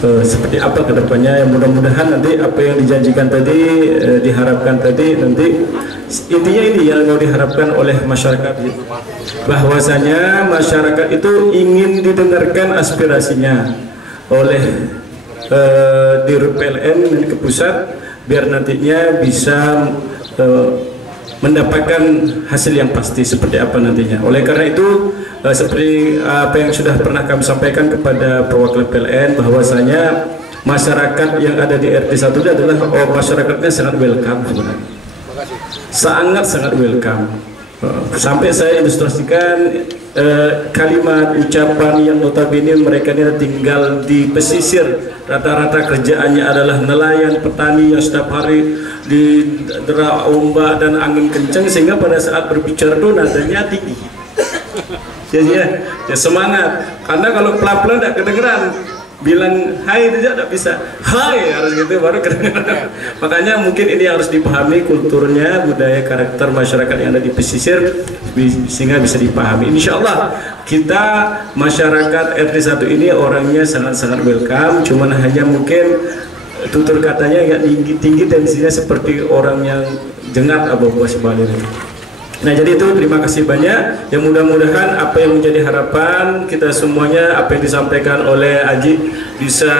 seperti apa kedepannya. Yang mudah-mudahan nanti apa yang dijanjikan tadi, diharapkan tadi, nanti intinya ini yang mau diharapkan oleh masyarakat, bahwasanya masyarakat itu ingin didengarkan aspirasinya oleh Dirut PLN dan ke pusat, biar nantinya bisa mendapatkan hasil yang pasti seperti apa nantinya. Oleh karena itu seperti apa yang sudah pernah kami sampaikan kepada perwakilan PLN, bahwasanya masyarakat yang ada di RT 1 itu adalah masyarakatnya sangat welcome sebenarnya. Sangat welcome. Sampai saya ilustrasikan kalimat ucapan yang notabene mereka ini tinggal di pesisir, rata-rata kerjaannya adalah nelayan, petani yang setiap hari didera ombak dan angin kencang, sehingga pada saat berbicara itu nadanya tinggi. Jadi ya semangat, karena kalau pelan-pelan tidak kedengeran, bilang hai itu tidak bisa, hai harus gitu baru kedengeran. Makanya mungkin ini harus dipahami kulturnya, budaya, karakter masyarakat yang ada di pesisir sehingga bisa dipahami. Insya Allah kita masyarakat RT 1 ini orangnya sangat-sangat welcome, cuman hanya mungkin tutur katanya agak tinggi tensinya seperti orang yang jengat abu-abu sebalik. Nah, jadi itu terima kasih banyak. Yang mudah-mudahan apa yang menjadi harapan kita semuanya, apa yang disampaikan oleh Aji bisa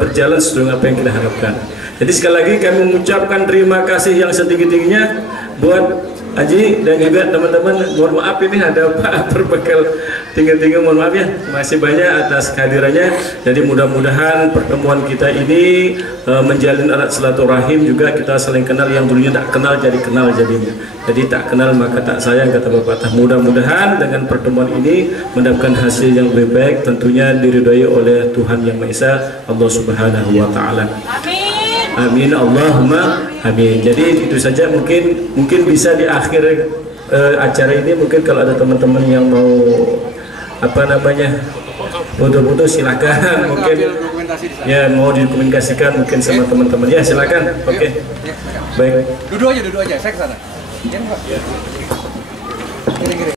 berjalan sesuai apa yang kita harapkan. Jadi sekali lagi kami mengucapkan terima kasih yang setinggi-tingginya buat Aji dan juga teman-teman. Mohon maaf ini ada Pak Perbekal tinggi-tinggi, mohon maaf ya. Terima kasih banyak atas kehadirannya. Jadi mudah-mudahan pertemuan kita ini menjalin erat silaturahim, juga kita saling kenal, yang dulunya tak kenal jadi kenal jadinya. Jadi tak kenal maka tak sayang kata pepatah. Mudah-mudahan dengan pertemuan ini mendapatkan hasil yang lebih baik, tentunya diridhoi oleh Tuhan Yang Maha Esa, Allah Subhanahu wa taala. Amin. Amin Allahumma amin. Jadi itu saja, mungkin bisa di akhir acara ini, mungkin kalau ada teman-teman yang mau foto-foto silakan, mungkin ya mau dikomunikasikan mungkin sama teman-teman ya, silakan. Oke. Baik. Duduk aja, saya ke sana.